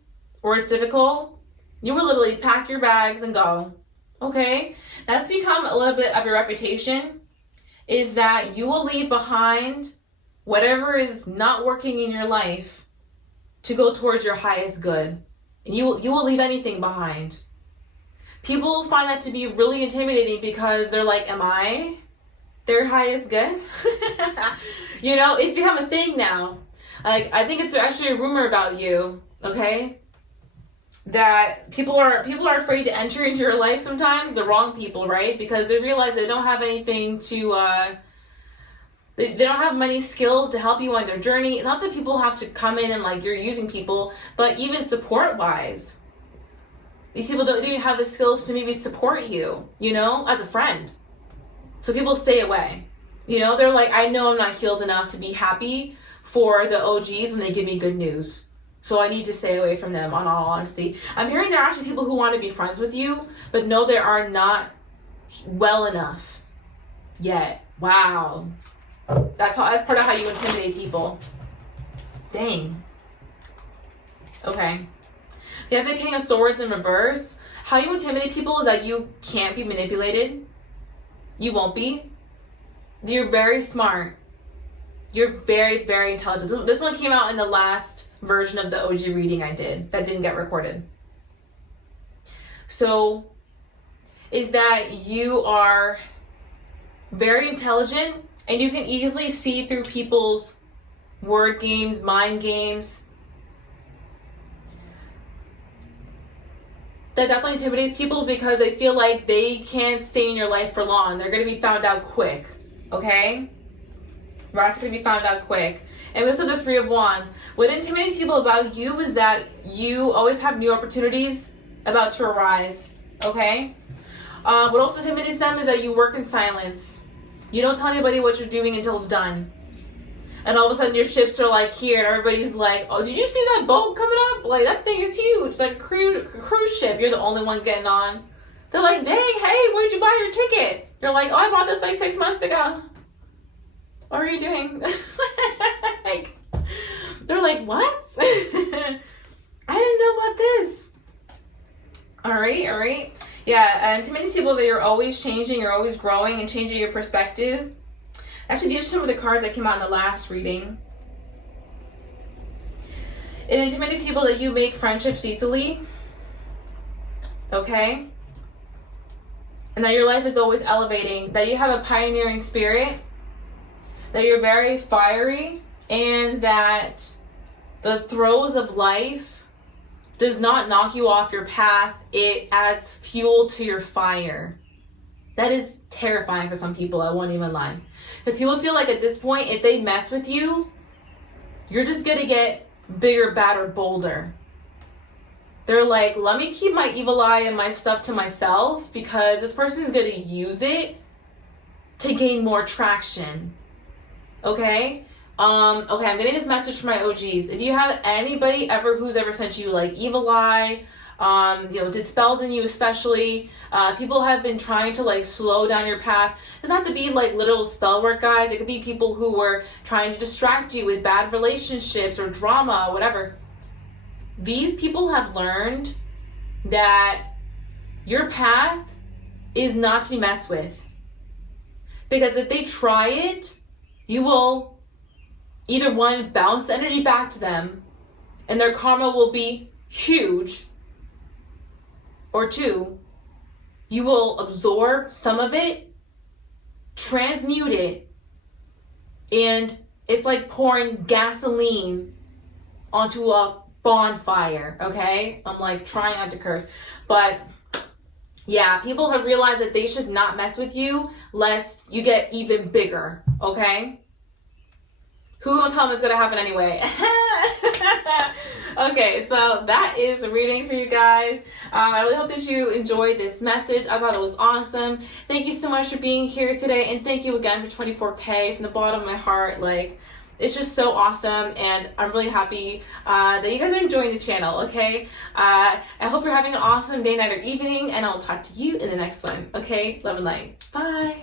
or it's difficult. You will literally pack your bags and go. Okay? That's become a little bit of your reputation, is that you will leave behind whatever is not working in your life to go towards your highest good. And you will leave anything behind. People find that to be really intimidating because they're like, am I their highest good? You know, it's become a thing now. Like, I think it's actually a rumor about you, okay? That people are afraid to enter into your life sometimes, the wrong people, right? Because they realize they don't have anything to, they don't have many skills to help you on their journey. It's not that people have to come in and like you're using people, but even support-wise, these people don't even have the skills to maybe support you, you know, as a friend. So people stay away. You know, they're like, I know I'm not healed enough to be happy for the OGs when they give me good news. So I need to stay away from them, on all honesty. I'm hearing there are actually people who want to be friends with you, but no, they are not well enough yet. Wow. That's part of how you intimidate people. Dang. Okay. You have the King of Swords in reverse. How you intimidate people is that you can't be manipulated. You won't be. You're very smart. You're very, very intelligent. This one came out in the last version of the OG reading I did that didn't get recorded. So, is that you are very intelligent and you can easily see through people's word games, mind games. That definitely intimidates people because they feel like they can't stay in your life for long. They're going to be found out quick, okay? Rats are going to be found out quick. And this is the 3 of Wands. What intimidates people about you is that you always have new opportunities about to arise, okay? What also intimidates them is that you work in silence. You don't tell anybody what you're doing until it's done. And all of a sudden your ships are like here and everybody's like, oh, did you see that boat coming up? Like, that thing is huge. It's like a cruise ship. You're the only one getting on. They're like, dang, hey, where'd you buy your ticket? You're like, oh, I bought this like 6 months ago. What are you doing? Like, they're like, what? I didn't know about this. All right. Yeah, intimidates people that you're always changing, you're always growing and changing your perspective. Actually, these are some of the cards that came out in the last reading. It intimidates people that you make friendships easily. Okay? And that your life is always elevating. That you have a pioneering spirit. That you're very fiery. And that the throes of life does not knock you off your path. It adds fuel to your fire. That is terrifying for some people, I won't even lie. Because people feel like at this point, if they mess with you, you're just going to get bigger, badder, bolder. They're like, let me keep my evil eye and my stuff to myself because this person's going to use it to gain more traction. Okay? Okay, I'm getting this message from my OGs. If you have anybody who's ever sent you like evil eye, dispels in you especially, people have been trying to like slow down your path. It's not to be like literal spell work, guys. It could be people who were trying to distract you with bad relationships or drama, whatever. These people have learned that your path is not to be messed with. Because if they try it, you will either one, bounce the energy back to them and their karma will be huge, or two, you will absorb some of it, transmute it, and it's like pouring gasoline onto a bonfire, okay? I'm like trying not to curse, but yeah, people have realized that they should not mess with you lest you get even bigger, okay? Who gonna tell them it's gonna happen anyway? Okay, so that is the reading for you guys. I really hope that you enjoyed this message. I thought it was awesome. Thank you so much for being here today, and thank you again for 24K from the bottom of my heart. Like, it's just so awesome, and I'm really happy that you guys are enjoying the channel, okay? I hope you're having an awesome day, night, or evening, and I'll talk to you in the next one, okay? Love and light. Bye.